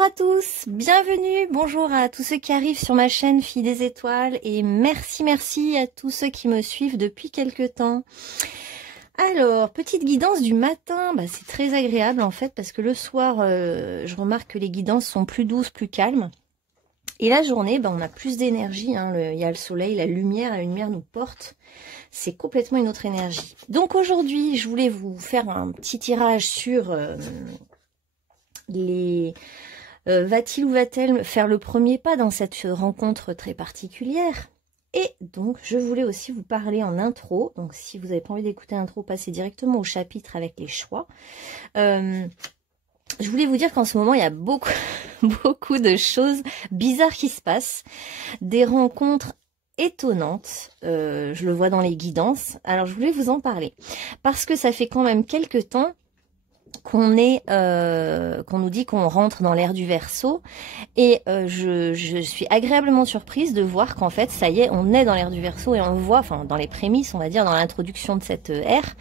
Bonjour à tous, bienvenue, bonjour à tous ceux qui arrivent sur ma chaîne Filles des Étoiles et merci à tous ceux qui me suivent depuis quelques temps. Alors, petite guidance du matin, c'est très agréable en fait parce que le soir, je remarque que les guidances sont plus douces, plus calmes. Et la journée, on a plus d'énergie, il y a le soleil, la lumière nous porte. C'est complètement une autre énergie. Donc aujourd'hui, je voulais vous faire un petit tirage sur les... va-t-il ou va-t-elle faire le premier pas dans cette rencontre très particulière? Et donc, je voulais aussi vous parler en intro. Donc, si vous n'avez pas envie d'écouter l'intro, passez directement au chapitre avec les choix. Je voulais vous dire qu'en ce moment, il y a beaucoup de choses bizarres qui se passent. Des rencontres étonnantes. Je le vois dans les guidances. Alors, je voulais vous en parler. Parce que ça fait quand même quelques temps qu'on nous dit qu'on rentre dans l'ère du Verseau et je suis agréablement surprise de voir qu'en fait ça y est, on est dans l'ère du Verseau et on le voit, enfin dans les prémices, on va dire, dans l'introduction de cette ère.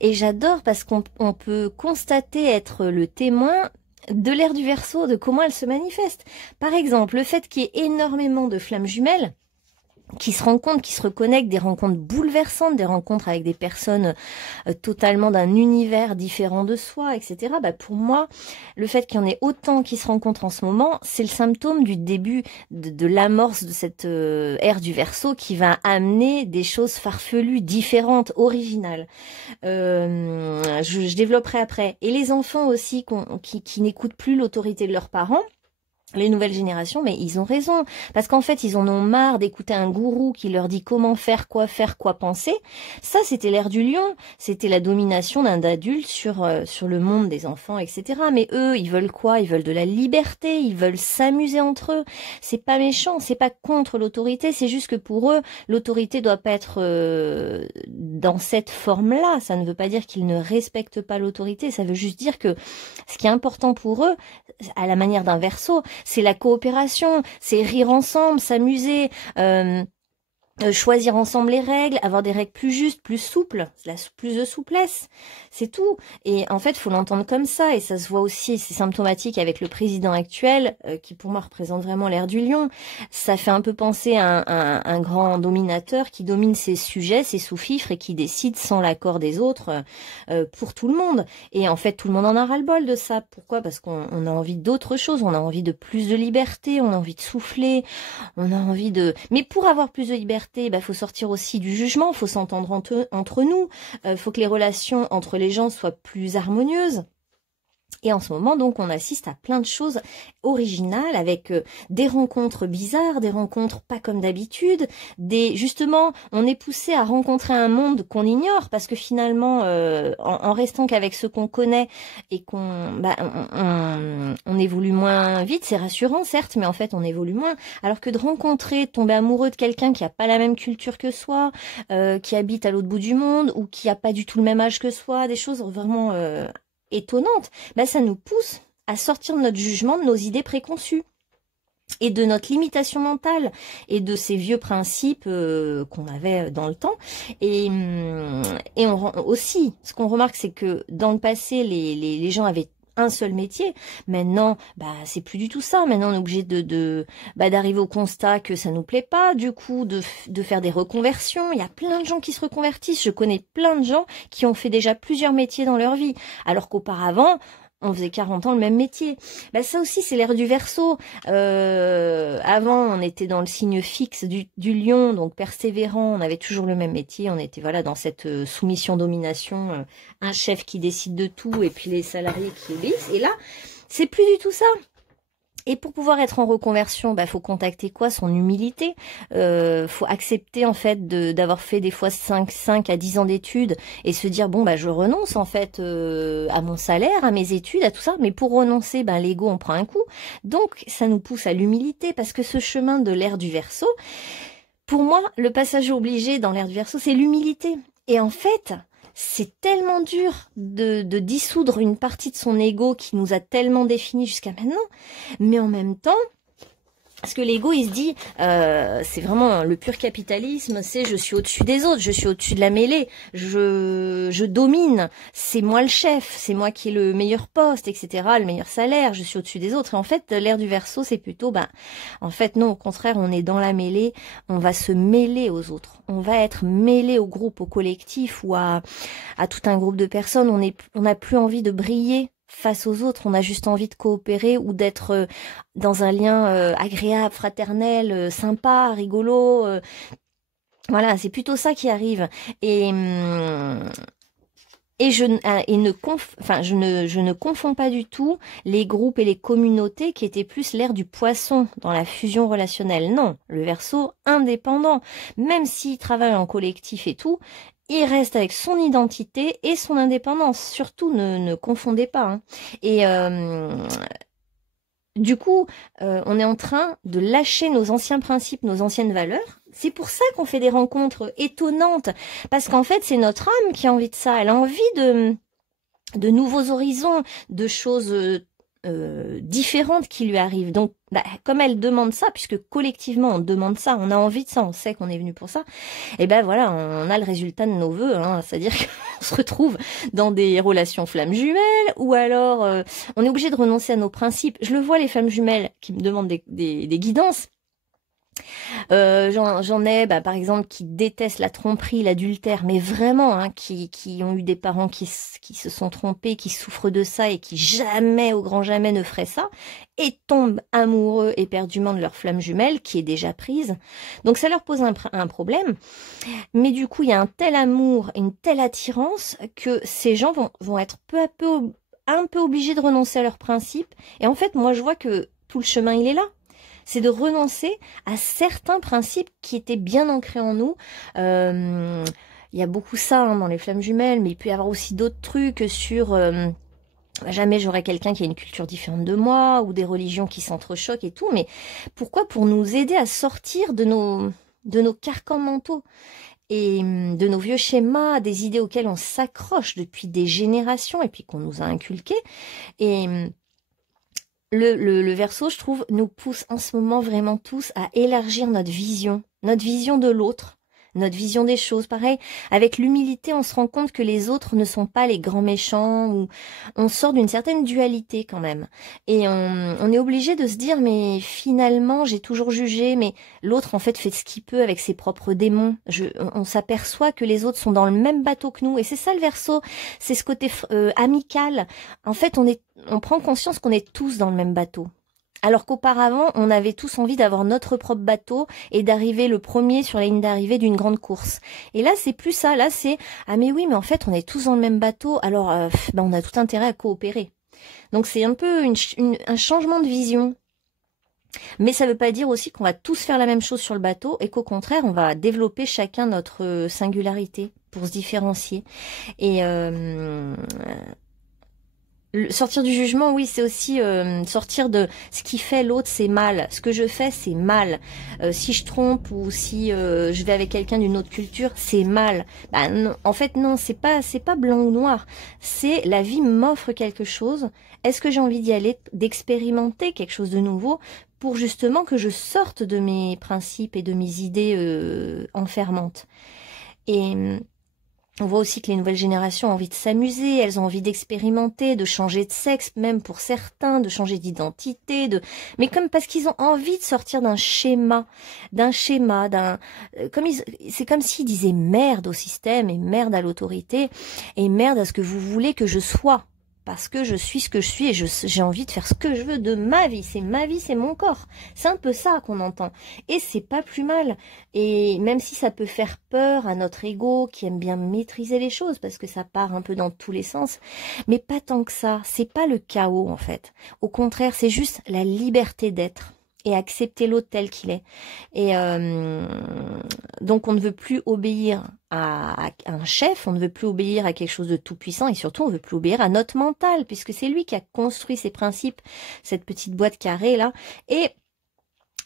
Et j'adore parce qu'on peut constater être le témoin de l'ère du Verseau, de comment elle se manifeste. Par exemple, le fait qu'il y ait énormément de flammes jumelles qui se rencontrent, qui se reconnectent, des rencontres bouleversantes, des rencontres avec des personnes totalement d'un univers différent de soi, etc. Pour moi, le fait qu'il y en ait autant qui se rencontrent en ce moment, c'est le symptôme du début de l'amorce de cette ère du Verseau qui va amener des choses farfelues, différentes, originales. Je développerai après. Et les enfants aussi qui n'écoutent plus l'autorité de leurs parents, les nouvelles générations, mais ils ont raison. Parce qu'en fait, ils en ont marre d'écouter un gourou qui leur dit comment faire, quoi penser. Ça, c'était l'ère du lion. C'était la domination d'un adulte sur le monde des enfants, etc. Mais eux, ils veulent quoi? Ils veulent de la liberté. Ils veulent s'amuser entre eux. C'est pas méchant. C'est pas contre l'autorité. C'est juste que pour eux, l'autorité doit pas être dans cette forme-là. Ça ne veut pas dire qu'ils ne respectent pas l'autorité. Ça veut juste dire que ce qui est important pour eux, à la manière d'un Verseau, c'est la coopération, c'est rire ensemble, s'amuser, choisir ensemble les règles, avoir des règles plus justes, plus souples, plus de souplesse, c'est tout. Et en fait, il faut l'entendre comme ça, et ça se voit aussi, c'est symptomatique avec le président actuel, qui pour moi représente vraiment l'ère du lion. Ça fait un peu penser à un grand dominateur qui domine ses sujets, ses sous-fifres, et qui décide sans l'accord des autres pour tout le monde. Et en fait, tout le monde en a ras-le-bol de ça. Pourquoi? Parce qu'on a envie d'autre chose, on a envie de plus de liberté, on a envie de souffler, on a envie de... Mais pour avoir plus de liberté, faut sortir aussi du jugement, faut s'entendre entre nous, faut que les relations entre les gens soient plus harmonieuses. Et en ce moment, donc, on assiste à plein de choses originales avec des rencontres bizarres, des rencontres pas comme d'habitude, justement, on est poussé à rencontrer un monde qu'on ignore parce que finalement, en restant qu'avec ceux qu'on connaît et qu'on on évolue moins vite, c'est rassurant, certes, mais en fait, on évolue moins. Alors que de rencontrer, de tomber amoureux de quelqu'un qui a pas la même culture que soi, qui habite à l'autre bout du monde ou qui a pas du tout le même âge que soi, des choses vraiment... étonnante, ça nous pousse à sortir de notre jugement, de nos idées préconçues et de notre limitation mentale et de ces vieux principes qu'on avait dans le temps. Et aussi, ce qu'on remarque, c'est que dans le passé, les gens avaient un seul métier. Maintenant, c'est plus du tout ça. Maintenant, on est obligé d'arriver au constat que ça nous plaît pas, du coup, de faire des reconversions. Il y a plein de gens qui se reconvertissent. Je connais plein de gens qui ont fait déjà plusieurs métiers dans leur vie. Alors qu'auparavant, on faisait 40 ans le même métier. Ça aussi, c'est l'ère du Verseau. Avant, on était dans le signe fixe du lion, donc persévérant. On avait toujours le même métier. On était dans cette soumission-domination. Un chef qui décide de tout et puis les salariés qui obéissent. Et là, c'est plus du tout ça. Et pour pouvoir être en reconversion, faut contacter quoi? Son humilité. Faut accepter en fait d'avoir fait des fois 5 à 10 ans d'études et se dire je renonce en fait à mon salaire, à mes études, à tout ça. Mais pour renoncer, l'ego on prend un coup. Donc ça nous pousse à l'humilité parce que ce chemin de l'ère du Verseau, pour moi, le passage obligé dans l'ère du Verseau, c'est l'humilité. Et en fait, c'est tellement dur de dissoudre une partie de son ego qui nous a tellement définis jusqu'à maintenant, mais en même temps, Parce que l'ego, il se dit, c'est vraiment le pur capitalisme, c'est je suis au-dessus des autres, je suis au-dessus de la mêlée, je domine, c'est moi le chef, c'est moi qui ai le meilleur poste, etc., le meilleur salaire, je suis au-dessus des autres. Et en fait, l'ère du Verseau, c'est plutôt, en fait, non, au contraire, on est dans la mêlée, on va se mêler aux autres, on va être mêlé au groupe, au collectif ou à tout un groupe de personnes. On n'a plus envie de briller face aux autres, on a juste envie de coopérer ou d'être dans un lien agréable, fraternel, sympa, rigolo. Voilà, c'est plutôt ça qui arrive. Et je ne confonds pas du tout les groupes et les communautés qui étaient plus l'ère du poisson dans la fusion relationnelle. Non, le Verseau indépendant, même s'il travaille en collectif et tout, il reste avec son identité et son indépendance. Surtout, ne confondez pas, hein. Et du coup, on est en train de lâcher nos anciens principes, nos anciennes valeurs. C'est pour ça qu'on fait des rencontres étonnantes, parce qu'en fait, c'est notre âme qui a envie de ça. Elle a envie de nouveaux horizons, de choses différentes qui lui arrivent. Donc, comme elle demande ça, puisque collectivement on demande ça, on a envie de ça, on sait qu'on est venu pour ça, et ben voilà, on a le résultat de nos vœux, hein, c'est-à-dire qu'on se retrouve dans des relations flammes jumelles, ou alors on est obligé de renoncer à nos principes. Je le vois, les flammes jumelles qui me demandent des guidances. J'en ai, par exemple, qui détestent la tromperie, l'adultère, mais vraiment, hein, qui ont eu des parents qui se sont trompés, qui souffrent de ça et qui jamais, au grand jamais, ne feraient ça, et tombent amoureux éperdument de leur flamme jumelle, qui est déjà prise. Donc ça leur pose un problème. Mais du coup, il y a un tel amour, une telle attirance, que ces gens vont être peu à peu un peu obligés de renoncer à leurs principes. Et en fait, moi, je vois que tout le chemin, il est là. C'est de renoncer à certains principes qui étaient bien ancrés en nous. Il y a beaucoup ça, hein, dans les flammes jumelles, mais il peut y avoir aussi d'autres trucs sur jamais j'aurai quelqu'un qui a une culture différente de moi, ou des religions qui s'entrechoquent et tout. Mais pourquoi? Pour nous aider à sortir de nos carcans mentaux et de nos vieux schémas, des idées auxquelles on s'accroche depuis des générations et puis qu'on nous a inculquées. Et le Verseau, je trouve, nous pousse en ce moment vraiment tous à élargir notre vision de l'autre, notre vision des choses. Pareil, avec l'humilité, on se rend compte que les autres ne sont pas les grands méchants, ou on sort d'une certaine dualité quand même. Et on est obligé de se dire, mais finalement, j'ai toujours jugé, mais l'autre, en fait ce qu'il peut avec ses propres démons. On s'aperçoit que les autres sont dans le même bateau que nous. Et c'est ça le Verseau, c'est ce côté amical. En fait, on prend conscience qu'on est tous dans le même bateau. Alors qu'auparavant, on avait tous envie d'avoir notre propre bateau et d'arriver le premier sur la ligne d'arrivée d'une grande course. Et là, c'est plus ça. Là, c'est « Ah mais oui, mais en fait, on est tous dans le même bateau, alors on a tout intérêt à coopérer. » Donc c'est un peu un changement de vision. Mais ça ne veut pas dire aussi qu'on va tous faire la même chose sur le bateau et qu'au contraire, on va développer chacun notre singularité pour se différencier. Et sortir du jugement, oui, c'est aussi sortir de ce qui fait l'autre, c'est mal. Ce que je fais, c'est mal. Si je trompe ou si je vais avec quelqu'un d'une autre culture, c'est mal. Non, en fait, non, c'est pas blanc ou noir. C'est la vie m'offre quelque chose. Est-ce que j'ai envie d'y aller, d'expérimenter quelque chose de nouveau pour justement que je sorte de mes principes et de mes idées enfermantes. Et on voit aussi que les nouvelles générations ont envie de s'amuser, elles ont envie d'expérimenter, de changer de sexe, même pour certains, de changer d'identité, mais comme parce qu'ils ont envie de sortir d'un schéma, c'est comme s'ils disaient merde au système et merde à l'autorité et merde à ce que vous voulez que je sois. Parce que je suis ce que je suis et j'ai envie de faire ce que je veux de ma vie. C'est ma vie, c'est mon corps. C'est un peu ça qu'on entend. Et c'est pas plus mal. Et même si ça peut faire peur à notre ego qui aime bien maîtriser les choses parce que ça part un peu dans tous les sens. Mais pas tant que ça. C'est pas le chaos en fait. Au contraire, c'est juste la liberté d'être. Et accepter l'autre tel qu'il est. Et donc on ne veut plus obéir à un chef, on ne veut plus obéir à quelque chose de tout puissant et surtout on ne veut plus obéir à notre mental puisque c'est lui qui a construit ses principes, cette petite boîte carrée là. Et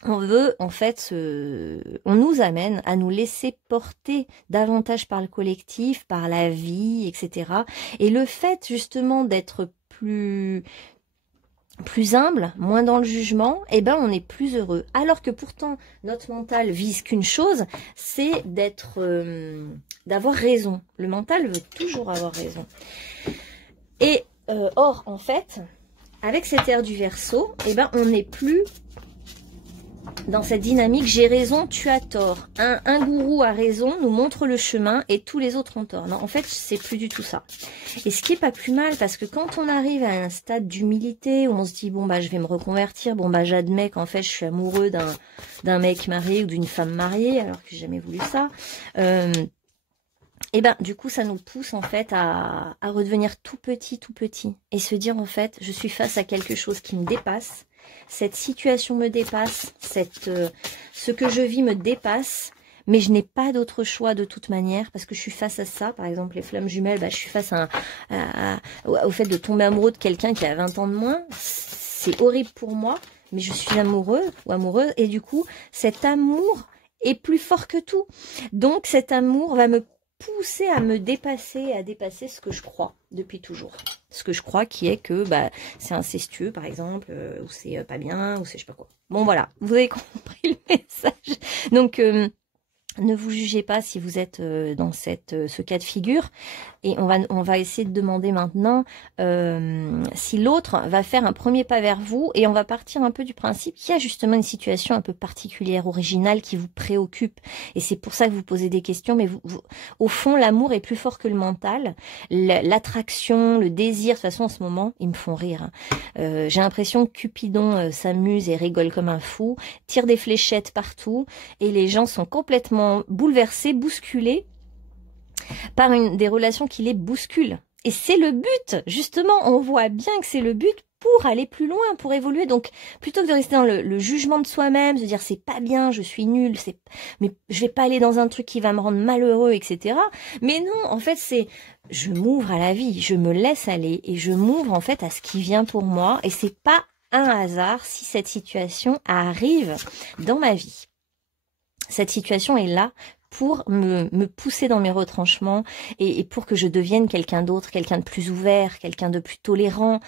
on veut en fait, on nous amène à nous laisser porter davantage par le collectif, par la vie, etc. Et le fait justement d'être plus plus humble, moins dans le jugement, eh ben on est plus heureux. Alors que pourtant, notre mental vise qu'une chose, c'est d'avoir raison. Le mental veut toujours avoir raison. Et or, en fait, avec cette ère du Verseau, eh ben on n'est plus dans cette dynamique, j'ai raison, tu as tort. Un gourou a raison, nous montre le chemin et tous les autres ont tort. Non, en fait, c'est plus du tout ça. Et ce qui est pas plus mal, parce que quand on arrive à un stade d'humilité où on se dit, bon, bah, je vais me reconvertir, bon, bah, j'admets qu'en fait, je suis amoureux d'un mec marié ou d'une femme mariée, alors que j'ai jamais voulu ça. Et ben, du coup, ça nous pousse, en fait, à redevenir tout petit, et se dire, en fait, je suis face à quelque chose qui me dépasse. Cette situation me dépasse, ce que je vis me dépasse, mais je n'ai pas d'autre choix de toute manière, parce que je suis face à ça. Par exemple, les flammes jumelles, bah, je suis face au fait de tomber amoureux de quelqu'un qui a 20 ans de moins. C'est horrible pour moi, mais je suis amoureux ou amoureuse, et du coup, cet amour est plus fort que tout. Donc, cet amour va me pousser à me dépasser, à dépasser ce que je crois depuis toujours. Ce que je crois qui est que bah, c'est incestueux, par exemple, ou c'est pas bien, ou c'est je sais pas quoi. Bon, voilà, vous avez compris le message. Donc, ne vous jugez pas si vous êtes dans ce cas de figure. Et on va essayer de demander maintenant si l'autre va faire un premier pas vers vous. Et on va partir un peu du principe qu'il y a justement une situation un peu particulière, originale, qui vous préoccupe. Et c'est pour ça que vous posez des questions. Mais au fond, l'amour est plus fort que le mental. L'attraction, le désir, de toute façon, en ce moment, ils me font rire. Hein. J'ai l'impression que Cupidon s'amuse et rigole comme un fou, tire des fléchettes partout. Et les gens sont complètement bouleversés, bousculés par des relations qui les bousculent. Et c'est le but, justement, on voit bien que c'est le but pour aller plus loin, pour évoluer. Donc, plutôt que de rester dans le jugement de soi-même, se dire c'est pas bien, je suis nulle, mais je vais pas aller dans un truc qui va me rendre malheureux, etc. Mais non, en fait, c'est je m'ouvre à la vie, je me laisse aller et je m'ouvre en fait à ce qui vient pour moi. Et c'est pas un hasard si cette situation arrive dans ma vie. Cette situation est là pour me pousser dans mes retranchements et pour que je devienne quelqu'un d'autre, quelqu'un de plus ouvert, quelqu'un de plus tolérant,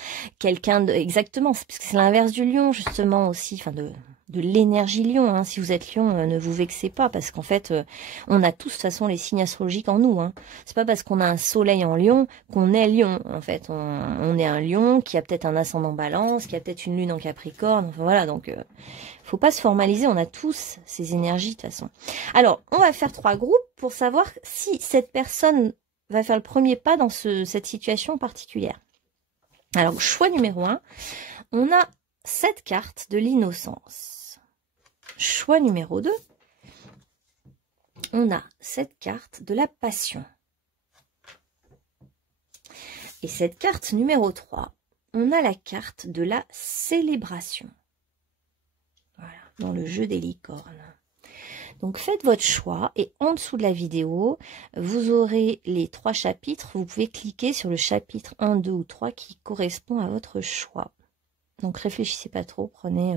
exactement, parce que c'est l'inverse du lion justement aussi, enfin de l'énergie lion. Hein. Si vous êtes lion, ne vous vexez pas, parce qu'en fait, on a tous de toute façon les signes astrologiques en nous. Hein. C'est pas parce qu'on a un soleil en lion qu'on est lion. En fait, on est un lion qui a peut-être un ascendant balance, qui a peut-être une lune en capricorne. Enfin voilà, donc faut pas se formaliser, on a tous ces énergies de toute façon. Alors, on va faire 3 groupes pour savoir si cette personne va faire le premier pas dans cette situation particulière. Alors, choix numéro 1, on a 7 cartes de l'innocence. Choix numéro 2, on a 7 cartes de la passion. Et cette carte numéro 3, on a la carte de la célébration. Voilà, dans le jeu des licornes. Donc faites votre choix et en dessous de la vidéo, vous aurez les 3 chapitres. Vous pouvez cliquer sur le chapitre 1, 2 ou 3 qui correspond à votre choix. Donc réfléchissez pas trop, prenez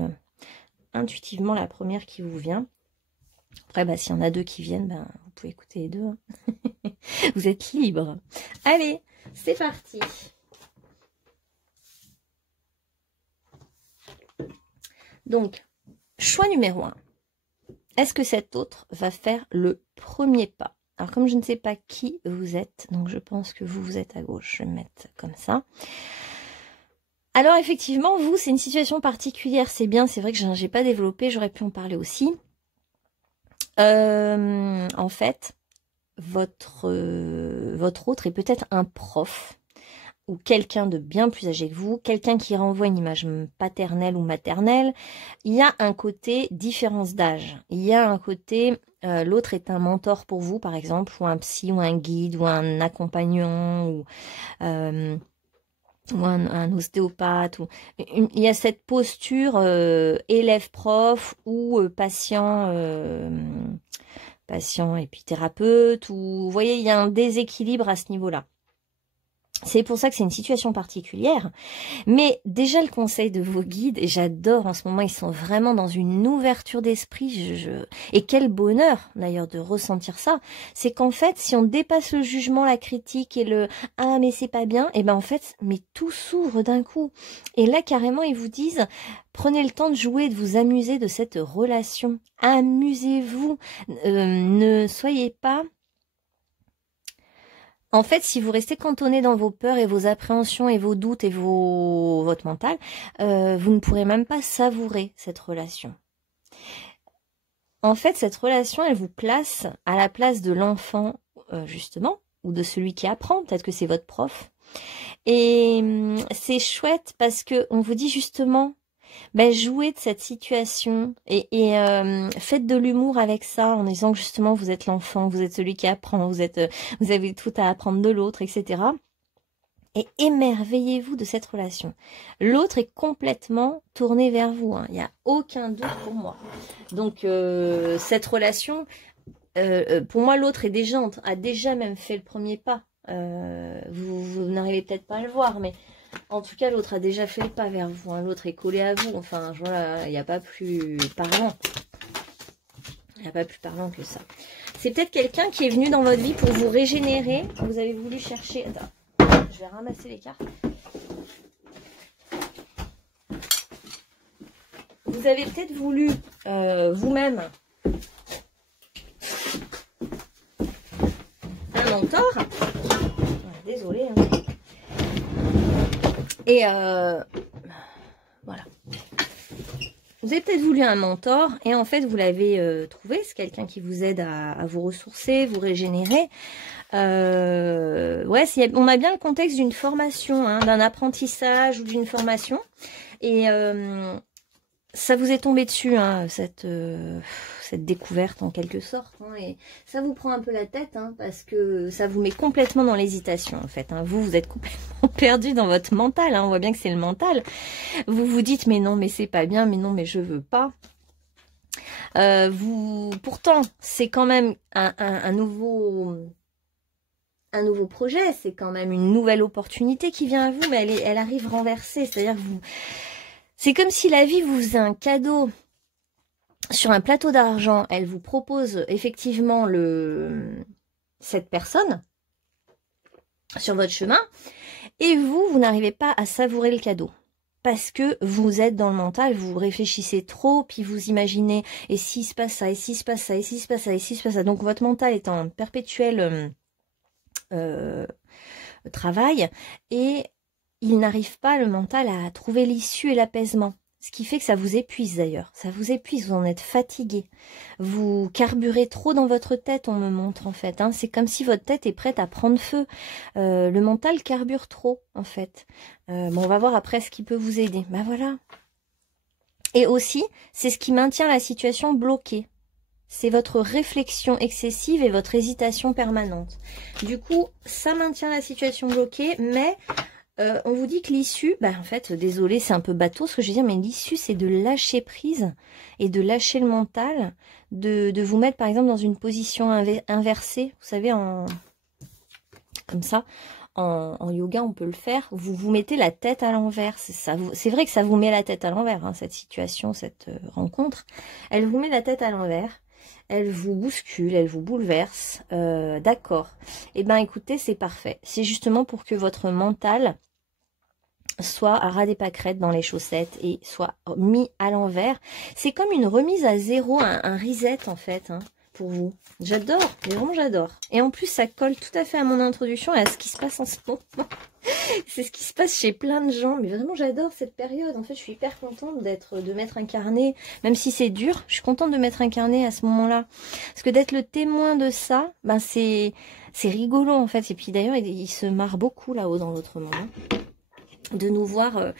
intuitivement la première qui vous vient. Après, bah, s'il y en a 2 qui viennent, ben, vous pouvez écouter les 2. Hein. Vous êtes libre. Allez, c'est parti. Donc, choix numéro 1. Est-ce que cet autre va faire le premier pas? Alors, comme je ne sais pas qui vous êtes, donc je pense que vous êtes à gauche. Je vais me mettre comme ça. Alors, effectivement, vous, c'est une situation particulière. C'est bien, c'est vrai que je n'ai pas développé. J'aurais pu en parler aussi. En fait, votre autre est peut-être un prof ou quelqu'un de bien plus âgé que vous, quelqu'un qui renvoie une image paternelle ou maternelle. Il y a un côté différence d'âge. Il y a un côté, l'autre est un mentor pour vous, par exemple, ou un psy, ou un guide, ou un accompagnant, ou un ostéopathe. Il y a cette posture élève-prof ou patient et puis thérapeute. Ou, vous voyez, il y a un déséquilibre à ce niveau-là. C'est pour ça que c'est une situation particulière. Mais déjà, le conseil de vos guides, et j'adore en ce moment, ils sont vraiment dans une ouverture d'esprit. Et quel bonheur d'ailleurs de ressentir ça. C'est qu'en fait, si on dépasse le jugement, la critique et le « ah mais c'est pas bien », et ben en fait, mais tout s'ouvre d'un coup. Et là, carrément, ils vous disent « prenez le temps de jouer, de vous amuser de cette relation. Amusez-vous. Ne soyez pas... » En fait, si vous restez cantonné dans vos peurs et vos appréhensions et vos doutes et votre mental, vous ne pourrez même pas savourer cette relation. En fait, cette relation, elle vous place à la place de l'enfant, justement, ou de celui qui apprend. Peut-être que c'est votre prof. Et c'est chouette parce que on vous dit justement... Ben, jouez de cette situation et faites de l'humour avec ça en disant que justement vous êtes l'enfant, vous êtes celui qui apprend, vous avez tout à apprendre de l'autre, etc. Et émerveillez-vous de cette relation. L'autre est complètement tourné vers vous, hein. Il n'y a aucun doute pour moi. Donc cette relation, pour moi l'autre a déjà même fait le premier pas. Vous n'arrivez peut-être pas à le voir, mais... En tout cas, l'autre a déjà fait le pas vers vous. Hein. L'autre est collé à vous. Enfin, voilà, il n'y a pas plus parlant. Il n'y a pas plus parlant que ça. C'est peut-être quelqu'un qui est venu dans votre vie pour vous régénérer. Vous avez voulu chercher... Attends, je vais ramasser les cartes. Vous avez peut-être voulu vous-même un mentor. Désolée. Hein. Et voilà. Vous avez peut-être voulu un mentor et en fait vous l'avez trouvé. C'est quelqu'un qui vous aide à vous ressourcer, vous régénérer. Ouais, on a bien le contexte d'une formation, hein, d'un apprentissage ou d'une formation. Et ça vous est tombé dessus, hein, cette découverte en quelque sorte. Hein, et ça vous prend un peu la tête, hein, parce que ça vous met complètement dans l'hésitation en fait. Hein. Vous êtes complètement perdu dans votre mental. Hein, on voit bien que c'est le mental. Vous vous dites mais non, mais c'est pas bien, mais non, mais je veux pas. Pourtant, c'est quand même un nouveau projet. C'est quand même une nouvelle opportunité qui vient à vous, mais elle arrive renversée. C'est-à-dire que c'est comme si la vie vous faisait un cadeau. Sur un plateau d'argent, elle vous propose effectivement cette personne sur votre chemin et vous n'arrivez pas à savourer le cadeau parce que vous êtes dans le mental, vous réfléchissez trop, puis vous imaginez et s'il se passe ça, et s'il se passe ça, et s'il se passe ça, et s'il se passe ça. Donc votre mental est en perpétuel travail et il n'arrive pas, le mental, à trouver l'issue et l'apaisement. Ce qui fait que ça vous épuise d'ailleurs. Ça vous épuise, vous en êtes fatigué. Vous carburez trop dans votre tête, on me montre en fait. Hein. C'est comme si votre tête est prête à prendre feu. Le mental carbure trop en fait. Bon, on va voir après ce qui peut vous aider. Ben voilà. Et aussi, c'est ce qui maintient la situation bloquée. C'est votre réflexion excessive et votre hésitation permanente. Du coup, ça maintient la situation bloquée, mais... on vous dit que l'issue, bah en fait, désolé, c'est un peu bateau ce que je veux dire, mais l'issue, c'est de lâcher prise et de lâcher le mental, de vous mettre par exemple dans une position inversée, vous savez, comme ça, en yoga, on peut le faire, vous vous mettez la tête à l'envers, c'est vrai que ça vous met la tête à l'envers, hein, cette situation, cette rencontre, elle vous met la tête à l'envers. Elle vous bouscule, elle vous bouleverse, d'accord. Eh bien, écoutez, c'est parfait. C'est justement pour que votre mental soit à ras des pâquerettes dans les chaussettes et soit mis à l'envers. C'est comme une remise à zéro, un reset en fait, hein, pour vous. J'adore, mais vraiment j'adore. Et en plus, ça colle tout à fait à mon introduction et à ce qui se passe en ce moment. C'est ce qui se passe chez plein de gens, mais vraiment j'adore cette période. En fait, je suis hyper contente de m'être incarnée, même si c'est dur, je suis contente de m'être incarnée à ce moment-là. Parce que d'être le témoin de ça, ben c'est rigolo en fait. Et puis d'ailleurs, il se marre beaucoup là-haut dans l'autre monde. Hein, de nous voir,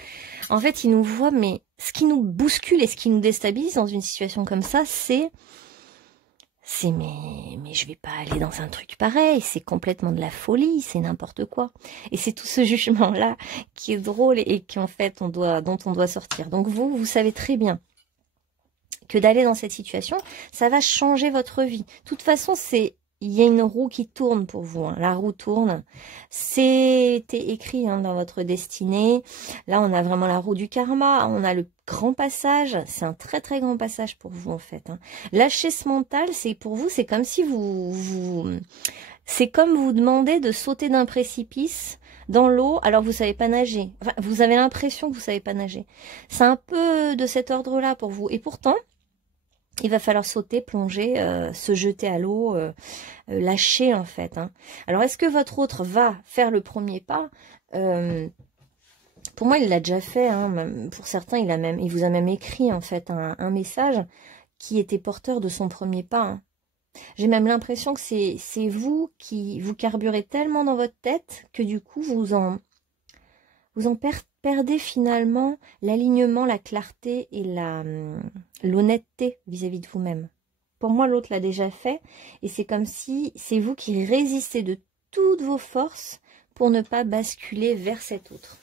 en fait, il nous voit, mais ce qui nous bouscule et ce qui nous déstabilise dans une situation comme ça, c'est mais je vais pas aller dans un truc pareil, c'est complètement de la folie, c'est n'importe quoi. Et c'est tout ce jugement-là qui est drôle et qu'en fait, dont on doit sortir. Donc vous savez très bien que d'aller dans cette situation, ça va changer votre vie. De toute façon, c'est il y a une roue qui tourne pour vous, hein. La roue tourne. C'était écrit hein, dans votre destinée. Là, on a vraiment la roue du karma. On a le grand passage. C'est un très, très grand passage pour vous, en fait. Hein. Lâcher ce mental, c'est pour vous, c'est comme si c'est comme vous demandez de sauter d'un précipice dans l'eau, alors vous savez pas nager. Enfin, vous avez l'impression que vous savez pas nager. C'est un peu de cet ordre-là pour vous. Et pourtant, il va falloir sauter, plonger, se jeter à l'eau, lâcher en fait. Hein. Alors, est-ce que votre autre va faire le premier pas Pour moi, il l'a déjà fait. Hein. Même, pour certains, il vous a même écrit en fait un message qui était porteur de son premier pas. Hein. J'ai même l'impression que c'est vous qui vous carburez tellement dans votre tête que du coup, vous en perdez finalement l'alignement, la clarté et l'honnêteté vis-à-vis de vous-même. Pour moi, l'autre l'a déjà fait et c'est comme si c'est vous qui résistez de toutes vos forces pour ne pas basculer vers cet autre.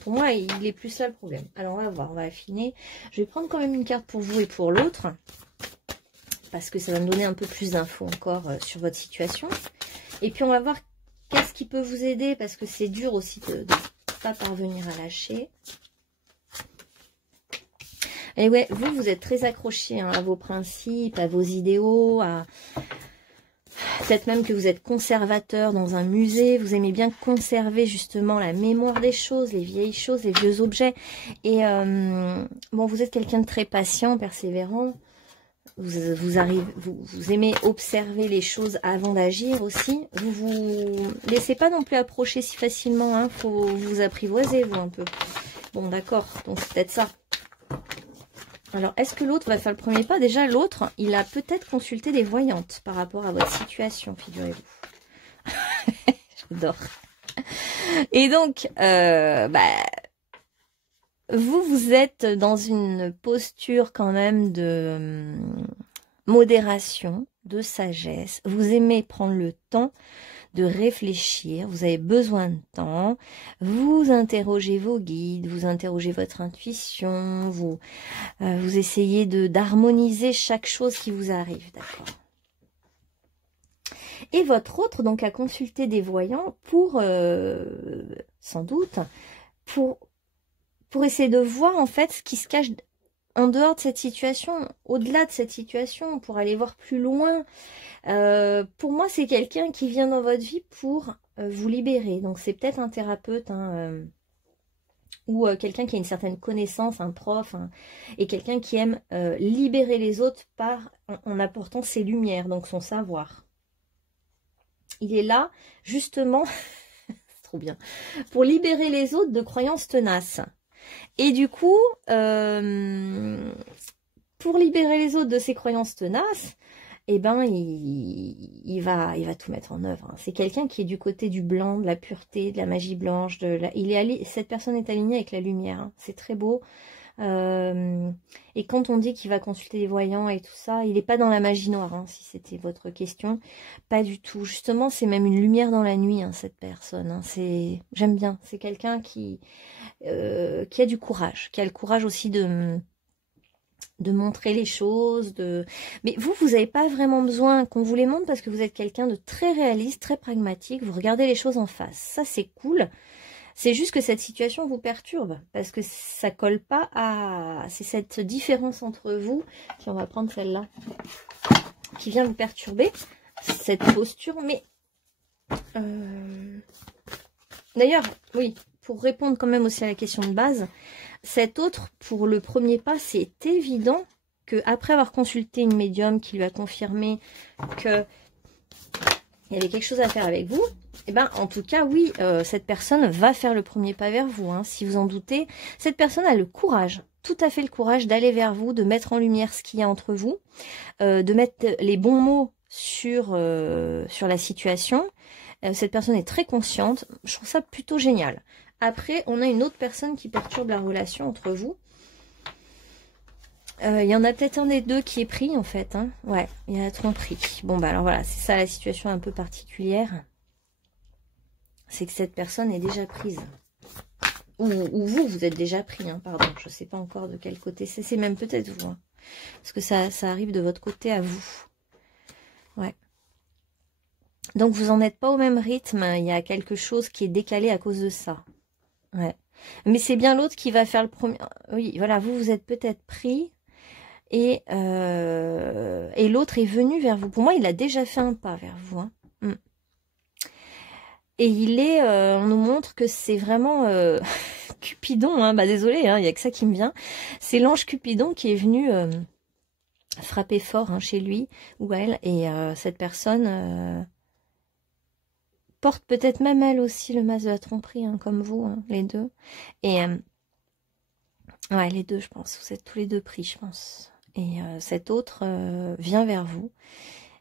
Pour moi, il est plus ça le problème. Alors, on va voir, on va affiner. Je vais prendre quand même une carte pour vous et pour l'autre parce que ça va me donner un peu plus d'infos encore sur votre situation. Et puis, on va voir qu'est-ce qui peut vous aider parce que c'est dur aussi de pas parvenir à lâcher. Et ouais, vous êtes très accroché hein, à vos principes, à vos idéaux, peut-être même que vous êtes conservateur dans un musée, vous aimez bien conserver justement la mémoire des choses, les vieilles choses, les vieux objets. Et bon, vous êtes quelqu'un de très patient, persévérant. Vous aimez observer les choses avant d'agir aussi. Vous laissez pas non plus approcher si facilement. Hein. Faut vous apprivoiser, vous, un peu. Bon, d'accord. Donc, c'est peut-être ça. Alors, est-ce que l'autre va faire le premier pas? Déjà, l'autre, il a peut-être consulté des voyantes par rapport à votre situation, figurez-vous. J'adore. Et donc, vous êtes dans une posture quand même de modération, de sagesse. Vous aimez prendre le temps de réfléchir. Vous avez besoin de temps. Vous interrogez vos guides, vous interrogez votre intuition. Vous essayez d'harmoniser chaque chose qui vous arrive, d'accord. Et votre autre, donc, a consulté des voyants pour, sans doute, pour essayer de voir en fait ce qui se cache en dehors de cette situation, au-delà de cette situation, pour aller voir plus loin. Pour moi, c'est quelqu'un qui vient dans votre vie pour vous libérer. Donc, c'est peut-être un thérapeute hein, ou quelqu'un qui a une certaine connaissance, un prof, hein, et quelqu'un qui aime libérer les autres en apportant ses lumières, donc son savoir. Il est là, justement, c'est trop bien, pour libérer les autres de croyances tenaces. Et du coup, pour libérer les autres de ces croyances tenaces, eh ben, il va tout mettre en œuvre. Hein. C'est quelqu'un qui est du côté du blanc, de la pureté, de la magie blanche. Cette personne est alignée avec la lumière. Hein. C'est très beau. Et quand on dit qu'il va consulter les voyants et tout ça, il n'est pas dans la magie noire, hein, si c'était votre question. Pas du tout. Justement, c'est même une lumière dans la nuit, hein, cette personne. Hein. J'aime bien. C'est quelqu'un qui a du courage, qui a le courage aussi de montrer les choses. Mais vous n'avez pas vraiment besoin qu'on vous les montre parce que vous êtes quelqu'un de très réaliste, très pragmatique. Vous regardez les choses en face. Ça, c'est cool. C'est juste que cette situation vous perturbe parce que ça colle pas à... C'est cette différence entre vous, puis on va prendre celle-là, qui vient vous perturber, cette posture. Mais d'ailleurs, oui, pour répondre quand même aussi à la question de base, cet autre, pour le premier pas, c'est évident qu'après avoir consulté une médium qui lui a confirmé qu'il y avait quelque chose à faire avec vous, eh ben, en tout cas, oui, cette personne va faire le premier pas vers vous. Hein, si vous en doutez, cette personne a le courage, tout à fait le courage d'aller vers vous, de mettre en lumière ce qu'il y a entre vous, de mettre les bons mots sur la situation. Cette personne est très consciente. Je trouve ça plutôt génial. Après, on a une autre personne qui perturbe la relation entre vous. Il y en a peut-être un des deux qui est pris, en fait. Hein. Ouais, il y a la tromperie. Bon, bah alors voilà, c'est ça la situation un peu particulière. C'est que cette personne est déjà prise. Ou vous êtes déjà pris, hein, pardon. Je ne sais pas encore de quel côté. C'est même peut-être vous. Hein, parce que ça arrive de votre côté à vous. Ouais. Donc vous en êtes pas au même rythme, il y a quelque chose qui est décalé à cause de ça. Ouais. Mais c'est bien l'autre qui va faire le premier. Oui, voilà, vous êtes peut-être pris et l'autre est venu vers vous. Pour moi, il a déjà fait un pas vers vous. Hein. Et on nous montre que c'est vraiment Cupidon, hein. Bah désolé, hein, il y a que ça qui me vient. C'est l'ange Cupidon qui est venu frapper fort hein, chez lui ou elle. Et cette personne porte peut-être même elle aussi le masque de la tromperie, hein, comme vous, hein, les deux. Et ouais, les deux, je pense. Vous êtes tous les deux pris, je pense. Et cet autre vient vers vous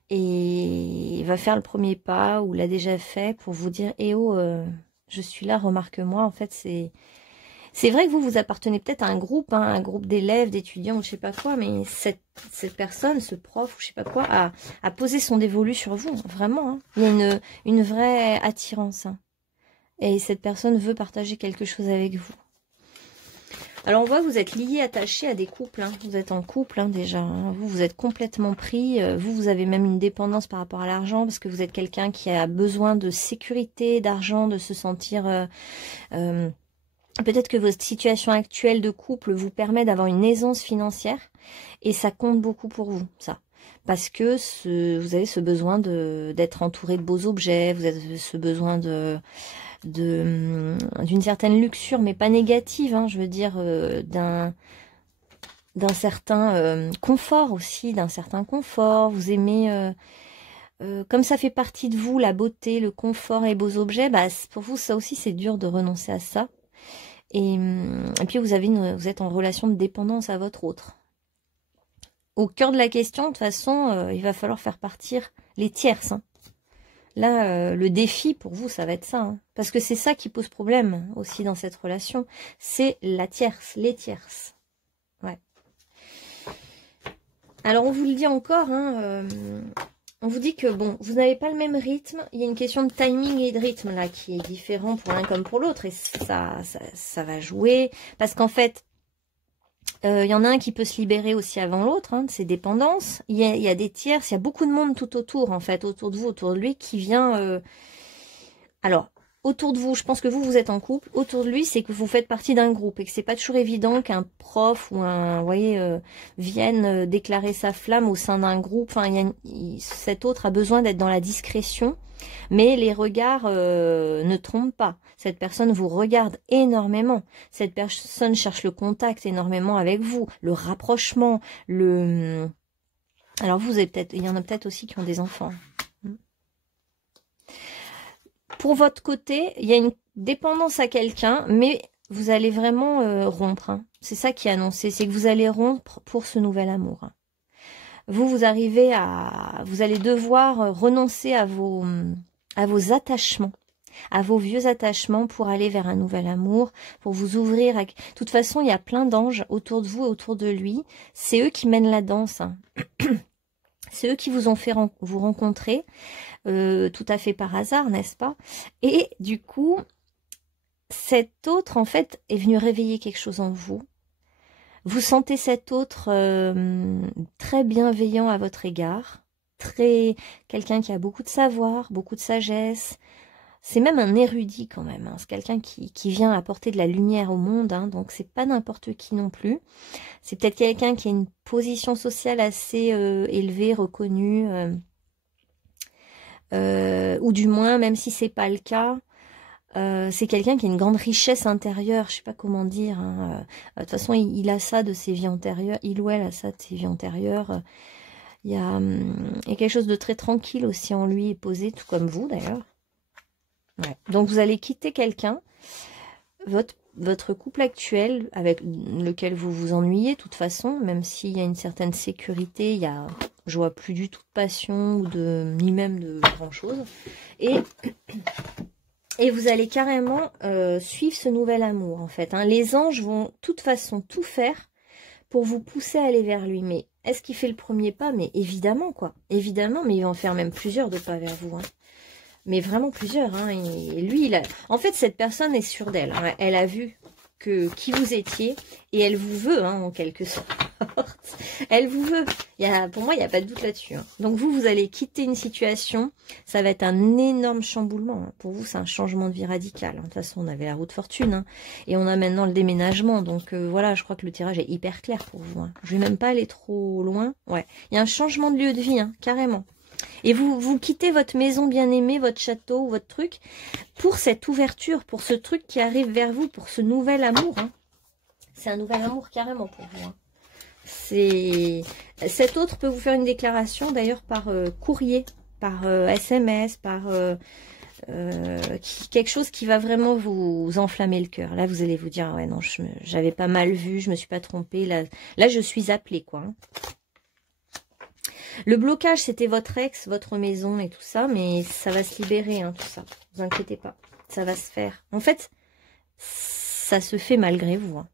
et va faire le premier pas ou l'a déjà fait pour vous dire eh oh, je suis là, remarque-moi. En fait, c'est vrai que vous appartenez peut-être à un groupe d'élèves, d'étudiants ou je sais pas quoi, mais cette personne, ce prof ou je sais pas quoi, a posé son dévolu sur vous, vraiment. Hein. Il y a une vraie attirance. Hein. Et cette personne veut partager quelque chose avec vous. Alors on voit que vous êtes liés, attachés à des couples. Hein. Vous êtes en couple hein, déjà. Hein. Vous êtes complètement pris. Vous avez même une dépendance par rapport à l'argent parce que vous êtes quelqu'un qui a besoin de sécurité, d'argent, de se sentir... peut-être que votre situation actuelle de couple vous permet d'avoir une aisance financière et ça compte beaucoup pour vous, ça. Parce que vous avez ce besoin d'être entouré de beaux objets, vous avez ce besoin d'une certaine luxure, mais pas négative, hein, je veux dire d'un certain confort aussi, d'un certain confort. Vous aimez, comme ça fait partie de vous, la beauté, le confort et les beaux objets, bah, pour vous, ça aussi, c'est dur de renoncer à ça. Et puis, vous êtes en relation de dépendance à votre autre. Au cœur de la question, de toute façon, il va falloir faire partir les tierces, hein. Là, le défi pour vous, ça va être ça. Hein. Parce que c'est ça qui pose problème aussi dans cette relation. C'est la tierce, les tierces. Ouais. Alors, on vous le dit encore, hein, on vous dit que, bon, vous n'avez pas le même rythme. Il y a une question de timing et de rythme, là, qui est différent pour l'un comme pour l'autre. Et ça va jouer. Parce qu'en fait, il y en a un qui peut se libérer aussi avant l'autre, hein, de ses dépendances. Il y a des tierces, il y a beaucoup de monde tout autour, en fait, autour de vous, autour de lui, qui vient... Alors, autour de vous, je pense que vous êtes en couple. Autour de lui, c'est que vous faites partie d'un groupe et que c'est pas toujours évident qu'un prof ou vous voyez, vienne déclarer sa flamme au sein d'un groupe. Enfin, cet autre a besoin d'être dans la discrétion, mais les regards ne trompent pas. Cette personne vous regarde énormément. Cette personne cherche le contact énormément avec vous, le rapprochement, Alors vous avez peut-être, il y en a peut-être aussi qui ont des enfants. Pour votre côté, il y a une dépendance à quelqu'un, mais vous allez vraiment rompre. Hein. C'est ça qui est annoncé, c'est que vous allez rompre pour ce nouvel amour. Hein. Vous allez devoir renoncer à vos attachements, à vos vieux attachements pour aller vers un nouvel amour, pour vous ouvrir. De toute façon, il y a plein d'anges autour de vous, autour de lui. C'est eux qui mènent la danse. Hein. C'est eux qui vous ont fait vous rencontrer, tout à fait par hasard, n'est-ce pas? Et du coup, cet autre, en fait, est venu réveiller quelque chose en vous. Vous sentez cet autre très bienveillant à votre égard, quelqu'un qui a beaucoup de savoir, beaucoup de sagesse. C'est même un érudit quand même, hein. C'est quelqu'un qui vient apporter de la lumière au monde, hein. Donc c'est pas n'importe qui non plus. C'est peut-être quelqu'un qui a une position sociale assez élevée, reconnue, ou du moins, même si c'est pas le cas, c'est quelqu'un qui a une grande richesse intérieure, je sais pas comment dire. Hein. De toute façon, il a ça de ses vies antérieures, il ou elle a ça de ses vies antérieures. Il y a quelque chose de très tranquille aussi en lui et posé, tout comme vous d'ailleurs. Ouais. Donc vous allez quitter quelqu'un, votre couple actuel avec lequel vous vous ennuyez de toute façon, même s'il y a une certaine sécurité, je vois plus du tout de passion ou ni même de grand chose. Et vous allez carrément suivre ce nouvel amour en fait. Hein. Les anges vont de toute façon tout faire pour vous pousser à aller vers lui. Mais est-ce qu'il fait le premier pas? Mais évidemment quoi, évidemment, mais il va en faire même plusieurs de pas vers vous. Hein. Mais vraiment plusieurs. Hein. Et lui, en fait, cette personne est sûre d'elle. Hein. Elle a vu qui vous étiez, et elle vous veut, hein, en quelque sorte. Elle vous veut. Pour moi, il n'y a pas de doute là-dessus. Hein. Donc vous allez quitter une situation, ça va être un énorme chamboulement. Hein. Pour vous, c'est un changement de vie radical. Hein. De toute façon, on avait la roue de fortune, hein, et on a maintenant le déménagement. Donc voilà, je crois que le tirage est hyper clair pour vous. Hein. Je vais même pas aller trop loin. Ouais, il y a un changement de lieu de vie, hein, carrément. Et vous quittez votre maison bien-aimée, votre château, votre truc, pour cette ouverture, pour ce truc qui arrive vers vous, pour ce nouvel amour. Hein. C'est un nouvel amour carrément pour vous. Hein. Cet autre peut vous faire une déclaration d'ailleurs par courrier, par SMS, par quelque chose qui va vraiment vous enflammer le cœur. Là, vous allez vous dire, ouais non, j'avais pas mal vu, je me suis pas trompée, là je suis appelée, quoi. Hein. Le blocage, c'était votre ex, votre maison et tout ça, mais ça va se libérer, hein, tout ça. Vous inquiétez pas, ça va se faire. En fait, ça se fait malgré vous. Hein.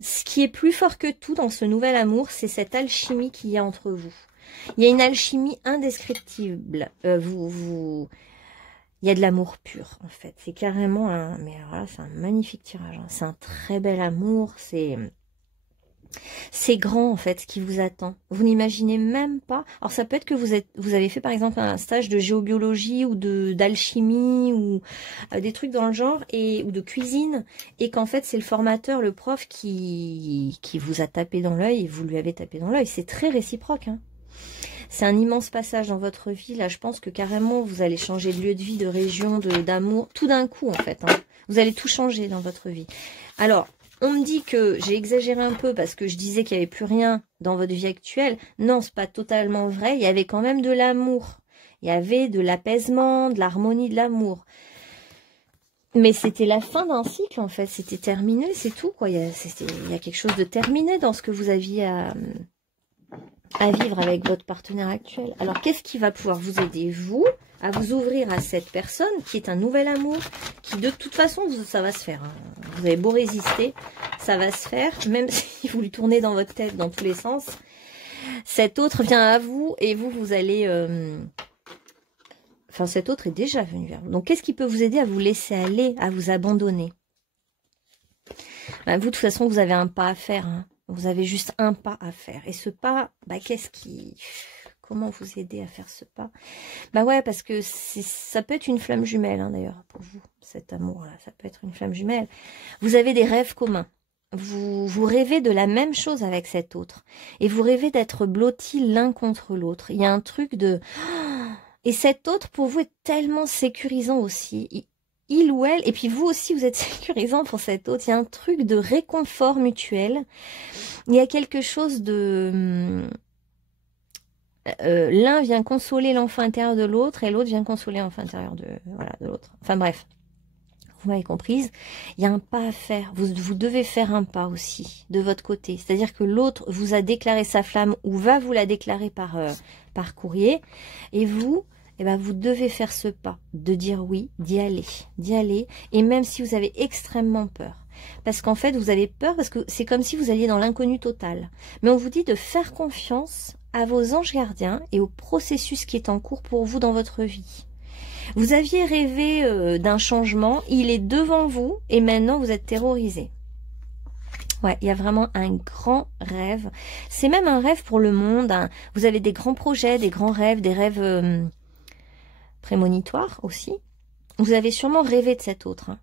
Ce qui est plus fort que tout dans ce nouvel amour, c'est cette alchimie qu'il y a entre vous. Il y a une alchimie indescriptible. Il y a de l'amour pur, en fait. C'est carrément un... Mais alors là, c'est un magnifique tirage. Hein. C'est un très bel amour. C'est grand, en fait, ce qui vous attend. Vous n'imaginez même pas. Alors, ça peut être que vous avez fait, par exemple, un stage de géobiologie ou d'alchimie ou des trucs dans le genre, ou de cuisine, et qu'en fait, c'est le formateur, le prof, qui vous a tapé dans l'œil et vous lui avez tapé dans l'œil. C'est très réciproque, hein. C'est un immense passage dans votre vie. Là, je pense que carrément, vous allez changer de lieu de vie, de région, d'amour, tout d'un coup, en fait. Hein. Vous allez tout changer dans votre vie. Alors, on me dit que j'ai exagéré un peu parce que je disais qu'il n'y avait plus rien dans votre vie actuelle. Non, c'est pas totalement vrai. Il y avait quand même de l'amour. Il y avait de l'apaisement, de l'harmonie, de l'amour. Mais c'était la fin d'un cycle, en fait. C'était terminé, c'est tout, quoi. Il y a quelque chose de terminé dans ce que vous aviez à vivre avec votre partenaire actuel. Alors, qu'est-ce qui va pouvoir vous aider, vous, à vous ouvrir à cette personne qui est un nouvel amour, qui de toute façon, ça va se faire. Hein. Vous avez beau résister, ça va se faire, même si vous le tournez dans votre tête dans tous les sens. Cet autre vient à vous et vous allez... Enfin, cet autre est déjà venu vers vous. Donc, qu'est-ce qui peut vous aider à vous laisser aller, à vous abandonner? Ben, vous, de toute façon, vous avez un pas à faire. Hein. Vous avez juste un pas à faire. Et ce pas, bah, comment vous aider à faire ce pas? Bah ouais, parce que ça peut être une flamme jumelle, hein, d'ailleurs, pour vous, cet amour-là. Ça peut être une flamme jumelle. Vous avez des rêves communs. Vous rêvez de la même chose avec cet autre. Et vous rêvez d'être blottis l'un contre l'autre. Il y a un truc de... Et cet autre, pour vous, est tellement sécurisant aussi. Il ou elle, et puis vous aussi, vous êtes sécurisant pour cet autre. Il y a un truc de réconfort mutuel. Il y a quelque chose de... l'un vient consoler l'enfant intérieur de l'autre et l'autre vient consoler l'enfant intérieur de l'autre. Enfin bref, vous m'avez comprise. Il y a un pas à faire. Vous devez faire un pas aussi de votre côté. C'est-à-dire que l'autre vous a déclaré sa flamme ou va vous la déclarer par courrier. Et vous... Eh ben, vous devez faire ce pas, de dire oui, d'y aller, et même si vous avez extrêmement peur. Parce qu'en fait, vous avez peur, parce que c'est comme si vous alliez dans l'inconnu total. Mais on vous dit de faire confiance à vos anges gardiens et au processus qui est en cours pour vous dans votre vie. Vous aviez rêvé d'un changement, il est devant vous, et maintenant vous êtes terrorisé. Ouais, il y a vraiment un grand rêve. C'est même un rêve pour le monde. Hein. Vous avez des grands projets, des grands rêves, des rêves... prémonitoire aussi. Vous avez sûrement rêvé de cet autre. Hein.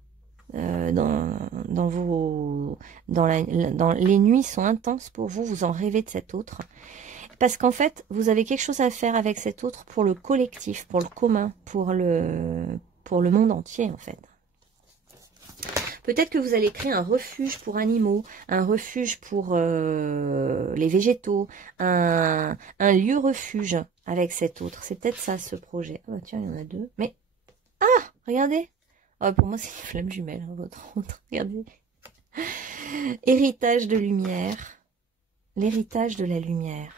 Les nuits sont intenses pour vous. Vous en rêvez de cet autre. Parce qu'en fait, vous avez quelque chose à faire avec cet autre pour le collectif, pour le commun, pour le monde entier en fait. Peut-être que vous allez créer un refuge pour animaux, un refuge pour les végétaux, un lieu refuge avec cet autre. C'est peut-être ça, ce projet. Oh, tiens, il y en a deux. Mais, ah, regardez. Oh, pour moi, c'est une flamme jumelle, hein, votre autre. Regardez. Héritage de lumière. L'héritage de la lumière.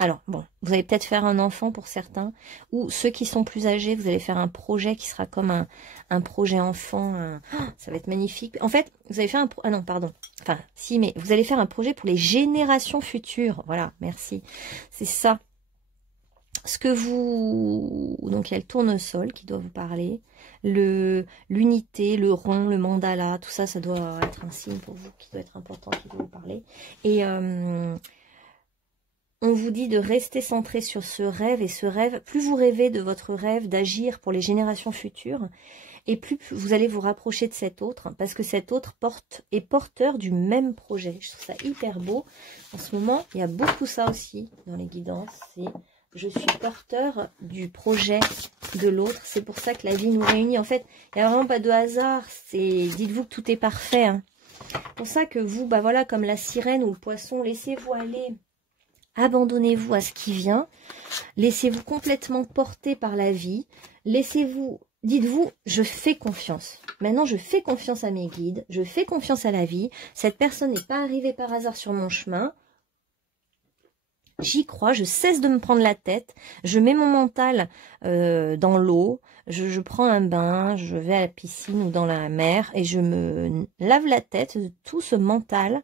Alors, bon, vous allez peut-être faire un enfant pour certains, ou ceux qui sont plus âgés, vous allez faire un projet qui sera comme un projet enfant. Ça va être magnifique. En fait, vous allez faire ah non, pardon. Enfin, si, mais vous allez faire un projet pour les générations futures. Voilà, merci. C'est ça. ce que vous... Donc il y a le tournesol qui doit vous parler, l'unité, le rond, le mandala, tout ça, ça doit être un signe pour vous qui doit être important, qui doit vous parler. Et on vous dit de rester centré sur ce rêve, et ce rêve, plus vous rêvez de votre rêve d'agir pour les générations futures, et plus vous allez vous rapprocher de cet autre, parce que cet autre est porteur du même projet. Je trouve ça hyper beau. En ce moment, il y a beaucoup ça aussi dans les guidances, c'est je suis porteur du projet de l'autre. C'est pour ça que la vie nous réunit. En fait, il n'y a vraiment pas de hasard. Dites-vous que tout est parfait. Hein. C'est pour ça que vous, bah voilà, comme la sirène ou le poisson, laissez-vous aller. Abandonnez-vous à ce qui vient. Laissez-vous complètement porter par la vie. Laissez-vous... Dites-vous, je fais confiance. Maintenant, je fais confiance à mes guides. Je fais confiance à la vie. Cette personne n'est pas arrivée par hasard sur mon chemin. J'y crois, je cesse de me prendre la tête, je mets mon mental dans l'eau, je prends un bain, je vais à la piscine ou dans la mer et je me lave la tête de tout ce mental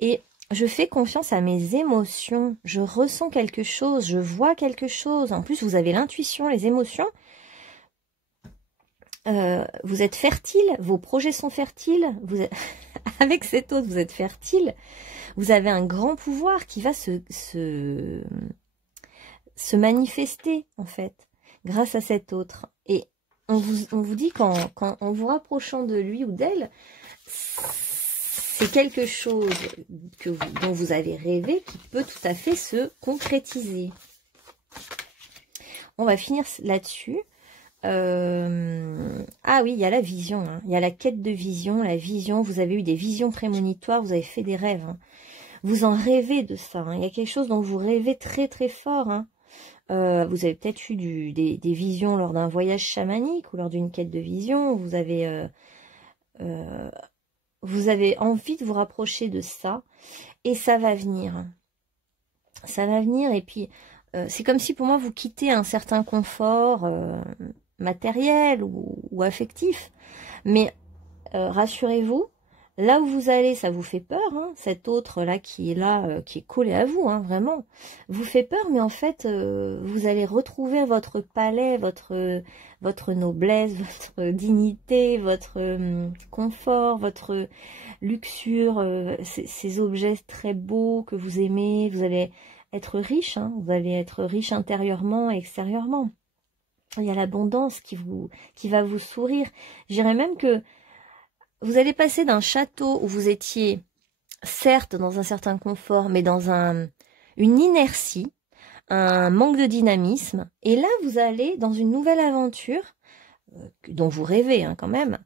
et je fais confiance à mes émotions, je ressens quelque chose, je vois quelque chose. En plus, vous avez l'intuition, les émotions. Vous êtes fertile, vos projets sont fertiles, avec cet autre, vous êtes fertile. Vous avez un grand pouvoir qui va se manifester, en fait, grâce à cet autre. Et on vous dit qu'en vous rapprochant de lui ou d'elle, c'est quelque chose dont vous avez rêvé qui peut tout à fait se concrétiser. On va finir là-dessus. Ah oui, il y a la vision, hein. Il y a la quête de vision, la vision, vous avez eu des visions prémonitoires, vous avez fait des rêves, hein. Vous en rêvez de ça, hein. Il y a quelque chose dont vous rêvez très très fort, hein. Vous avez peut-être eu des visions lors d'un voyage chamanique ou lors d'une quête de vision, vous avez envie de vous rapprocher de ça, et ça va venir. Ça va venir, et puis c'est comme si pour moi vous quittez un certain confort matériel ou affectif, mais rassurez-vous, là où vous allez, ça vous fait peur, hein, cet autre là, qui est collé à vous, hein, vraiment, vous fait peur, mais en fait, vous allez retrouver votre palais, votre noblesse, votre dignité, votre confort, votre luxure, ces objets très beaux que vous aimez, vous allez être riche, hein, vous allez être riche intérieurement et extérieurement. Il y a l'abondance qui va vous sourire. Je dirais même que vous allez passer d'un château où vous étiez, certes, dans un certain confort, mais dans une inertie, un manque de dynamisme. Et là, vous allez dans une nouvelle aventure, dont vous rêvez hein, quand même,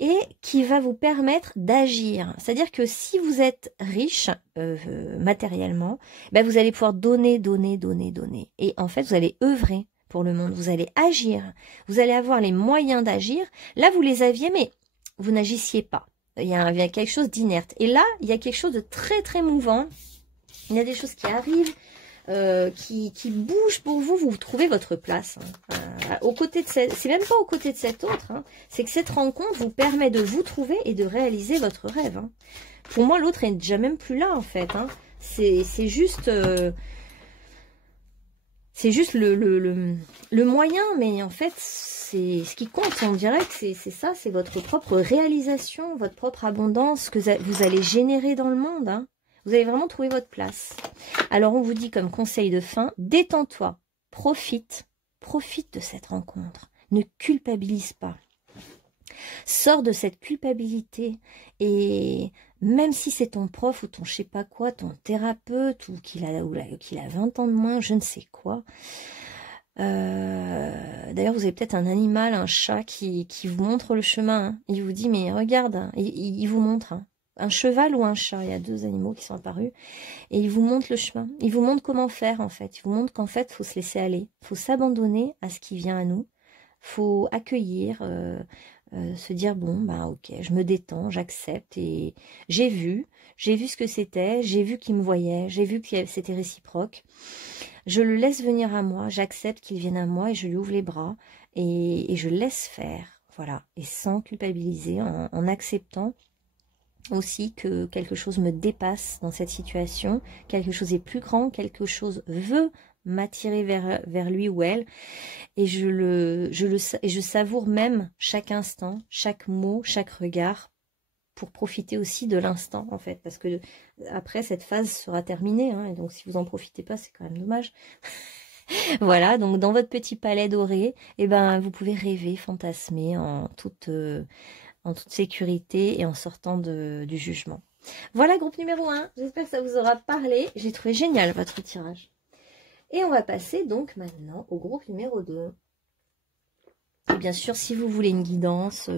et qui va vous permettre d'agir. C'est-à-dire que si vous êtes riche matériellement, ben vous allez pouvoir donner. Et en fait, vous allez œuvrer pour le monde, vous allez agir, vous allez avoir les moyens d'agir. Là, vous les aviez, mais vous n'agissiez pas. Il y a quelque chose d'inerte. Et là, il y a quelque chose de très, très mouvant. Il y a des choses qui arrivent, qui bougent pour vous. Vous trouvez votre place. Hein. Aux côtés de c'est même pas aux côtés de cet autre. Hein. C'est que cette rencontre vous permet de vous trouver et de réaliser votre rêve. Hein. Pour moi, l'autre est déjà même plus là, en fait. Hein. C'est juste... c'est juste le moyen, mais en fait, c'est ce qui compte. On dirait que c'est ça, c'est votre propre réalisation, votre propre abondance que vous allez générer dans le monde. Hein. Vous allez vraiment trouver votre place. Alors, on vous dit comme conseil de fin, détends-toi, profite de cette rencontre. Ne culpabilise pas. Sors de cette culpabilité et même si c'est ton prof ou ton je sais pas quoi, ton thérapeute ou qu'il a 20 ans de moins, je ne sais quoi. D'ailleurs, vous avez peut-être un animal, un chat qui vous montre le chemin. Hein. Il vous dit, mais regarde, il vous montre. Hein. Un cheval ou un chat, il y a deux animaux qui sont apparus. Et il vous montre le chemin. Il vous montre comment faire, en fait. Il vous montre qu'en fait, il faut se laisser aller. Il faut s'abandonner à ce qui vient à nous. Il faut accueillir... se dire bon bah ok, je me détends, j'accepte et j'ai vu ce que c'était, j'ai vu qu'il me voyait, j'ai vu que c'était réciproque, je le laisse venir à moi, j'accepte qu'il vienne à moi et je lui ouvre les bras et je laisse faire, voilà, et sans culpabiliser, en acceptant aussi que quelque chose me dépasse dans cette situation, quelque chose est plus grand, quelque chose veut m'attirer vers lui ou elle. Et je savoure même chaque instant, chaque mot, chaque regard, pour profiter aussi de l'instant, en fait. Parce que après, cette phase sera terminée, hein, et donc si vous en profitez pas, c'est quand même dommage. Voilà, donc dans votre petit palais doré, eh ben, vous pouvez rêver, fantasmer en toute sécurité et en sortant du jugement. Voilà, groupe numéro 1. J'espère que ça vous aura parlé. J'ai trouvé génial votre tirage. Et on va passer donc maintenant au groupe numéro 2. Et bien sûr, si vous voulez une guidance,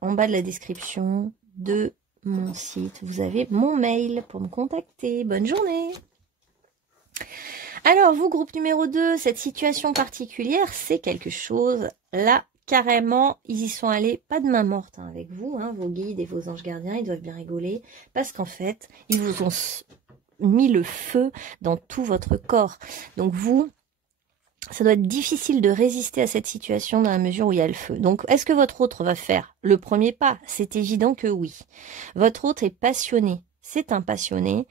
en bas de la description de mon site, vous avez mon mail pour me contacter. Bonne journée! Alors, vous, groupe numéro 2, cette situation particulière, c'est quelque chose, là, carrément, ils y sont allés, pas de main morte hein, avec vous, hein, vos guides et vos anges gardiens, ils doivent bien rigoler, parce qu'en fait, ils vous ont mis le feu dans tout votre corps. Donc vous, ça doit être difficile de résister à cette situation dans la mesure où il y a le feu. Donc, est-ce que votre autre va faire le premier pas? C'est évident que oui. Votre autre est passionné, c'est un passionné.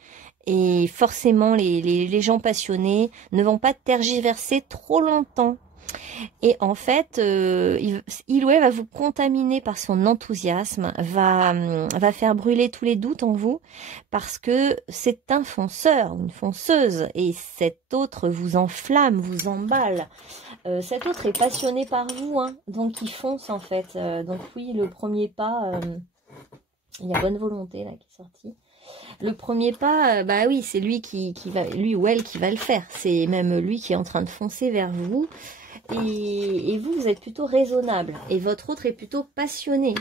Et forcément, les gens passionnés ne vont pas tergiverser trop longtemps. Et en fait, il ou elle va vous contaminer par son enthousiasme, va faire brûler tous les doutes en vous, parce que c'est un fonceur ou une fonceuse, et cet autre vous enflamme, vous emballe. Cet autre est passionné par vous, hein, donc il fonce en fait. Donc oui, le premier pas, il y a bonne volonté là qui est sortie. Le premier pas, bah oui, c'est lui lui ou elle qui va le faire. C'est même lui qui est en train de foncer vers vous. Et vous, vous êtes plutôt raisonnable. Et votre autre est plutôt passionné.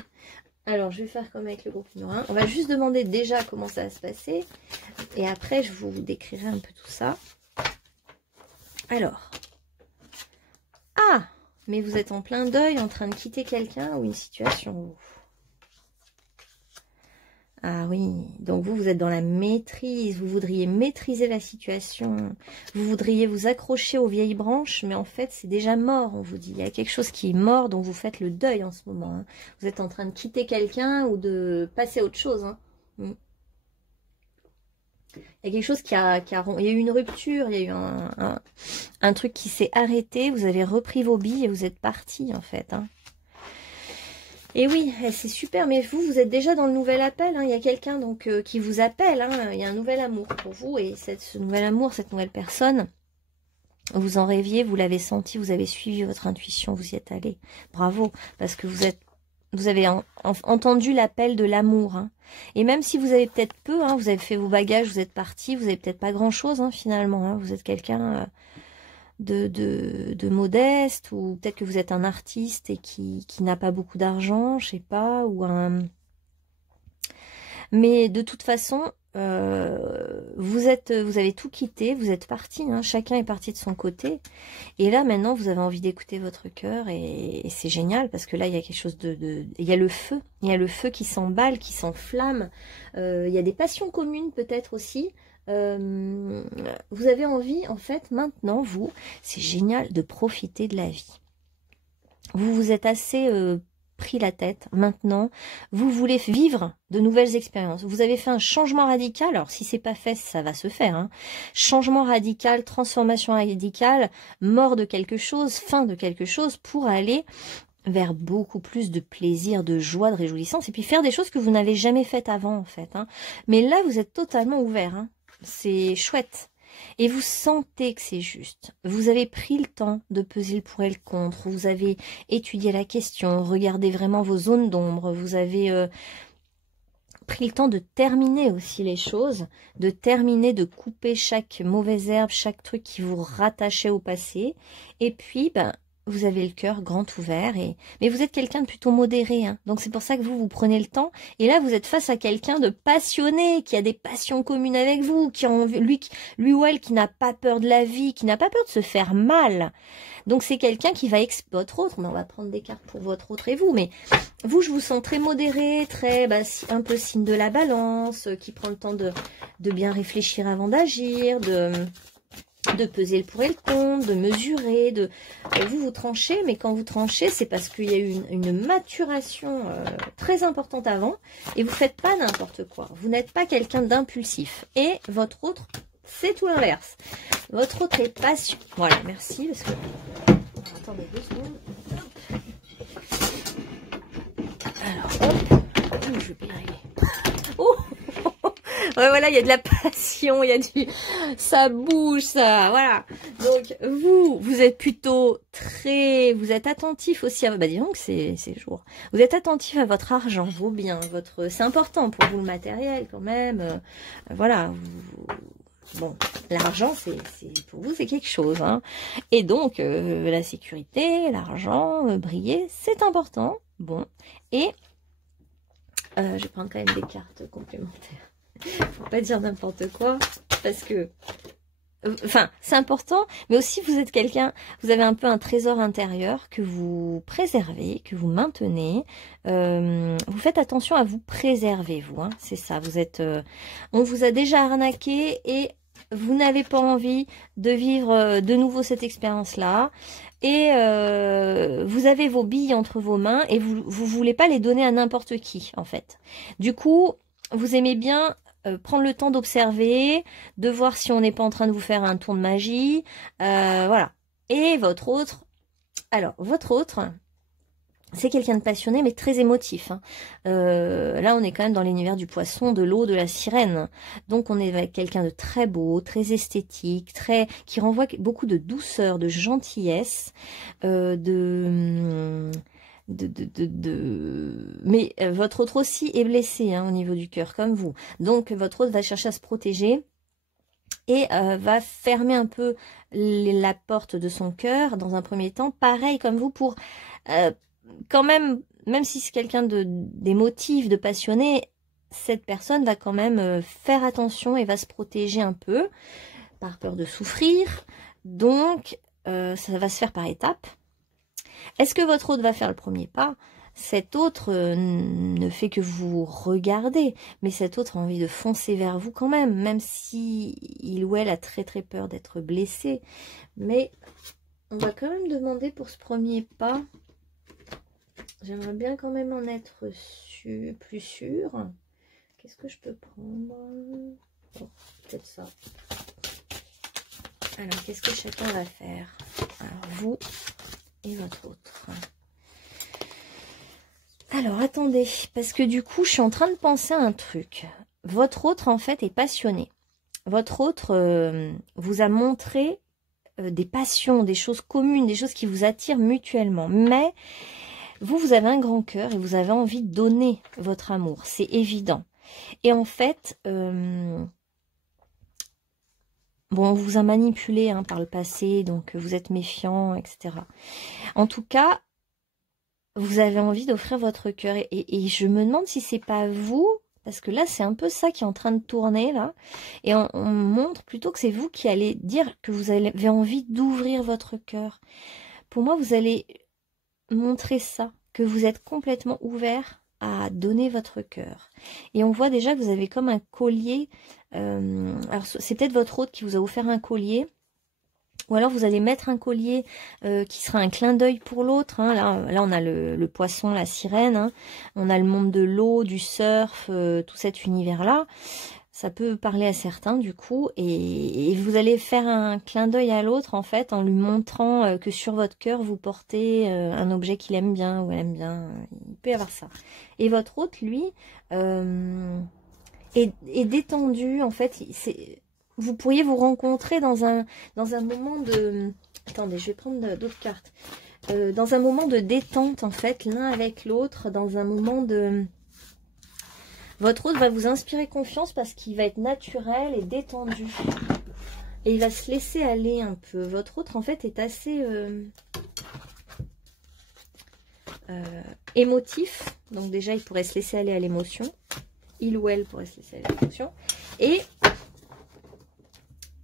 Alors, je vais faire comme avec le groupe numéro 1. On va juste demander déjà comment ça va se passer. Et après, je vous décrirai un peu tout ça. Alors. Ah! Mais vous êtes en plein deuil, en train de quitter quelqu'un ou une situation. Ah oui, donc vous êtes dans la maîtrise, vous voudriez maîtriser la situation, vous voudriez vous accrocher aux vieilles branches, mais en fait c'est déjà mort, on vous dit. Il y a quelque chose qui est mort, dont vous faites le deuil en ce moment. Hein. Vous êtes en train de quitter quelqu'un ou de passer à autre chose. Hein. Il y a quelque chose il y a eu une rupture, il y a eu un truc qui s'est arrêté, vous avez repris vos billes et vous êtes parti en fait. Hein. Et oui, c'est super, mais vous êtes déjà dans le nouvel appel. Hein. Il y a quelqu'un donc qui vous appelle. Hein. Il y a un nouvel amour pour vous. Et ce nouvel amour, cette nouvelle personne, vous en rêviez, vous l'avez senti, vous avez suivi votre intuition, vous y êtes allé. Bravo, parce que vous avez entendu l'appel de l'amour. Hein. Et même si vous avez peut-être peu, hein, vous avez fait vos bagages, vous êtes parti, vous avez peut-être pas grand-chose hein, finalement. Hein. Vous êtes quelqu'un... de modeste, ou peut-être que vous êtes un artiste et qui n'a pas beaucoup d'argent, je sais pas, ou mais de toute façon, vous avez tout quitté, vous êtes parti, hein, chacun est parti de son côté, et là maintenant vous avez envie d'écouter votre cœur, et c'est génial, parce que là il y a quelque chose il y a le feu qui s'emballe, qui s'enflamme, il y a des passions communes peut-être aussi. Vous avez envie, en fait, maintenant, vous, c'est génial de profiter de la vie. Vous vous êtes assez pris la tête. Maintenant, vous voulez vivre de nouvelles expériences. Vous avez fait un changement radical. Alors, si c'est pas fait, ça va se faire. Hein. Changement radical, transformation radicale, mort de quelque chose, fin de quelque chose, pour aller vers beaucoup plus de plaisir, de joie, de réjouissance, et puis faire des choses que vous n'avez jamais faites avant, en fait. Hein. Mais là, vous êtes totalement ouvert. Hein. C'est chouette. Et vous sentez que c'est juste. Vous avez pris le temps de peser le pour et le contre. Vous avez étudié la question, regardé vraiment vos zones d'ombre. Vous avez pris le temps de terminer aussi les choses, de terminer, de couper chaque mauvaise herbe, chaque truc qui vous rattachait au passé. Et puis, vous avez le cœur grand ouvert, mais vous êtes quelqu'un de plutôt modéré, hein. Donc c'est pour ça que vous prenez le temps, et là vous êtes face à quelqu'un de passionné, qui a des passions communes avec vous, qui a lui ou elle qui n'a pas peur de la vie, qui n'a pas peur de se faire mal. Donc c'est quelqu'un qui va votre autre, mais on va prendre des cartes pour votre autre et vous, mais vous je vous sens très modéré, très un peu signe de la balance, qui prend le temps de bien réfléchir avant d'agir, de peser le pour et le contre, de mesurer, vous tranchez, mais quand vous tranchez, c'est parce qu'il y a eu une maturation très importante avant, et vous faites pas n'importe quoi. Vous n'êtes pas quelqu'un d'impulsif. Et votre autre, c'est tout l'inverse. Votre autre est passionné. Voilà, merci, parce que... Attendez 2 secondes. Alors, hop. Je vais y arriver. Oh, ouais, voilà, il y a de la passion, il y a du... Ça bouge, ça, voilà. Donc, vous êtes plutôt très... Vous êtes attentif aussi à... Bah, dis donc, c'est jour. Vous êtes attentif à votre argent, vos biens, votre... C'est important pour vous, le matériel, quand même. Voilà, bon, l'argent, c'est pour vous, c'est quelque chose. Hein. Et donc, la sécurité, l'argent, briller, c'est important. Bon, et je vais prendre quand même des cartes complémentaires. Faut pas dire n'importe quoi, parce que... Enfin, c'est important, mais aussi vous êtes quelqu'un, vous avez un peu un trésor intérieur que vous préservez, que vous maintenez. Vous faites attention à vous préserver, vous. Hein, c'est ça, vous êtes... on vous a déjà arnaqué et vous n'avez pas envie de vivre de nouveau cette expérience-là. Et vous avez vos billes entre vos mains et vous voulez pas les donner à n'importe qui, en fait. Du coup, vous aimez bien... prendre le temps d'observer, de voir si on n'est pas en train de vous faire un tour de magie, voilà. Et votre autre, alors votre autre, c'est quelqu'un de passionné mais très émotif. Hein. Là, on est quand même dans l'univers du poisson, de l'eau, de la sirène. Donc, on est avec quelqu'un de très beau, très esthétique, qui renvoie beaucoup de douceur, de gentillesse, mais votre autre aussi est blessé hein, au niveau du cœur comme vous, donc votre autre va chercher à se protéger et va fermer un peu la porte de son cœur dans un premier temps, pareil comme vous, pour quand même si c'est quelqu'un d'émotif, de passionné, cette personne va quand même faire attention et va se protéger un peu par peur de souffrir, donc ça va se faire par étapes. Est-ce que votre autre va faire le premier pas? Cet autre ne fait que vous regarder, mais cet autre a envie de foncer vers vous quand même si il ou elle a très très peur d'être blessé. Mais on va quand même demander pour ce premier pas. J'aimerais bien quand même en être plus sûr. Qu'est-ce que je peux prendre? Oh, peut-être ça. Alors, qu'est-ce que chacun va faire? Alors, vous... et votre autre. Alors, attendez, parce que du coup, je suis en train de penser à un truc. Votre autre, en fait, est passionné. Votre autre vous a montré des passions, des choses communes, des choses qui vous attirent mutuellement. Mais vous avez un grand cœur et vous avez envie de donner votre amour. C'est évident. Et en fait... bon, on vous a manipulé hein, par le passé, donc vous êtes méfiant, etc. En tout cas, vous avez envie d'offrir votre cœur. Et je me demande si c'est pas vous, parce que là, c'est un peu ça qui est en train de tourner, là. Et on montre plutôt que c'est vous qui allez dire que vous avez envie d'ouvrir votre cœur. Pour moi, vous allez montrer ça, que vous êtes complètement ouvert à donner votre cœur. Et on voit déjà que vous avez comme un collier. Alors c'est peut-être votre autre qui vous a offert un collier. Ou alors vous allez mettre un collier qui sera un clin d'œil pour l'autre. Hein. Là, on a le poisson, la sirène. Hein. On a le monde de l'eau, du surf, tout cet univers-là. Ça peut parler à certains du coup. Et vous allez faire un clin d'œil à l'autre en fait en lui montrant que sur votre cœur vous portez un objet qu'il aime bien ou elle aime bien. Il peut y avoir ça. Et votre autre, lui, est détendu en fait. Vous pourriez vous rencontrer dans un moment de... Attendez, je vais prendre d'autres cartes. Dans un moment de détente, en fait, l'un avec l'autre, dans un moment de... Votre autre va vous inspirer confiance parce qu'il va être naturel et détendu. Et il va se laisser aller un peu. Votre autre, en fait, est assez émotif. Donc déjà, il pourrait se laisser aller à l'émotion. Il ou elle pourrait se laisser aller à l'émotion. Et...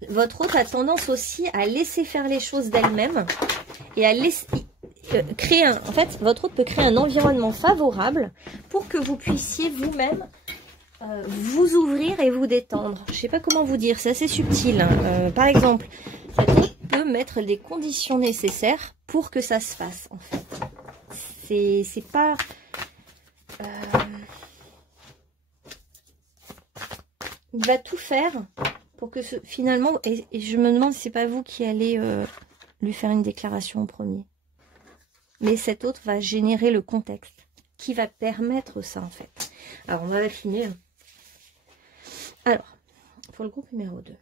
votre autre a tendance aussi à laisser faire les choses d'elle-même et à laisser créer en fait, votre autre peut créer un environnement favorable pour que vous puissiez vous-même vous ouvrir et vous détendre. Je ne sais pas comment vous dire, c'est assez subtil. Hein. Par exemple, cet autre peut mettre les conditions nécessaires pour que ça se fasse, en fait. C'est pas... il va tout faire pour que finalement, et je me demande si c'est pas vous qui allez lui faire une déclaration en premier. Mais cet autre va générer le contexte qui va permettre ça en fait. Alors on va affiner. Alors, pour le groupe numéro 2.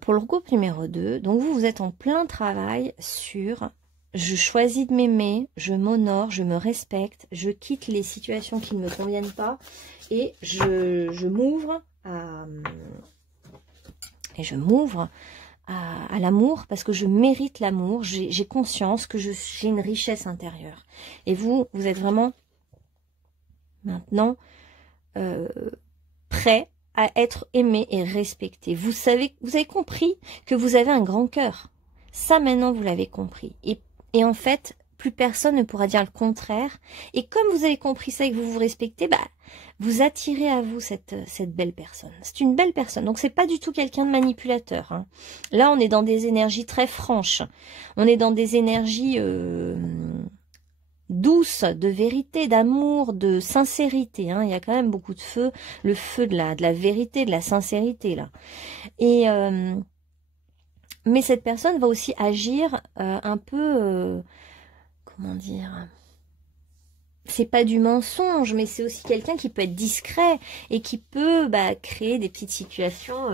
Pour le groupe numéro 2, donc vous êtes en plein travail sur je choisis de m'aimer, je m'honore, je me respecte, je quitte les situations qui ne me conviennent pas et je m'ouvre à l'amour parce que je mérite l'amour, j'ai conscience que j'ai une richesse intérieure. Et vous êtes vraiment maintenant prêt à être aimé et respecté. Vous avez compris que vous avez un grand cœur. Ça, maintenant, vous l'avez compris. Et en fait, plus personne ne pourra dire le contraire. Et comme vous avez compris ça et que vous vous respectez, bah, vous attirez à vous cette belle personne. C'est une belle personne. Donc, c'est pas du tout quelqu'un de manipulateur. Hein. Là, on est dans des énergies très franches. On est dans des énergies douces, de vérité, d'amour, de sincérité. Hein. Il y a quand même beaucoup de feu. Le feu de la vérité, de la sincérité, là. Et... mais cette personne va aussi agir un peu, comment dire, c'est pas du mensonge, mais c'est aussi quelqu'un qui peut être discret et qui peut créer des petites situations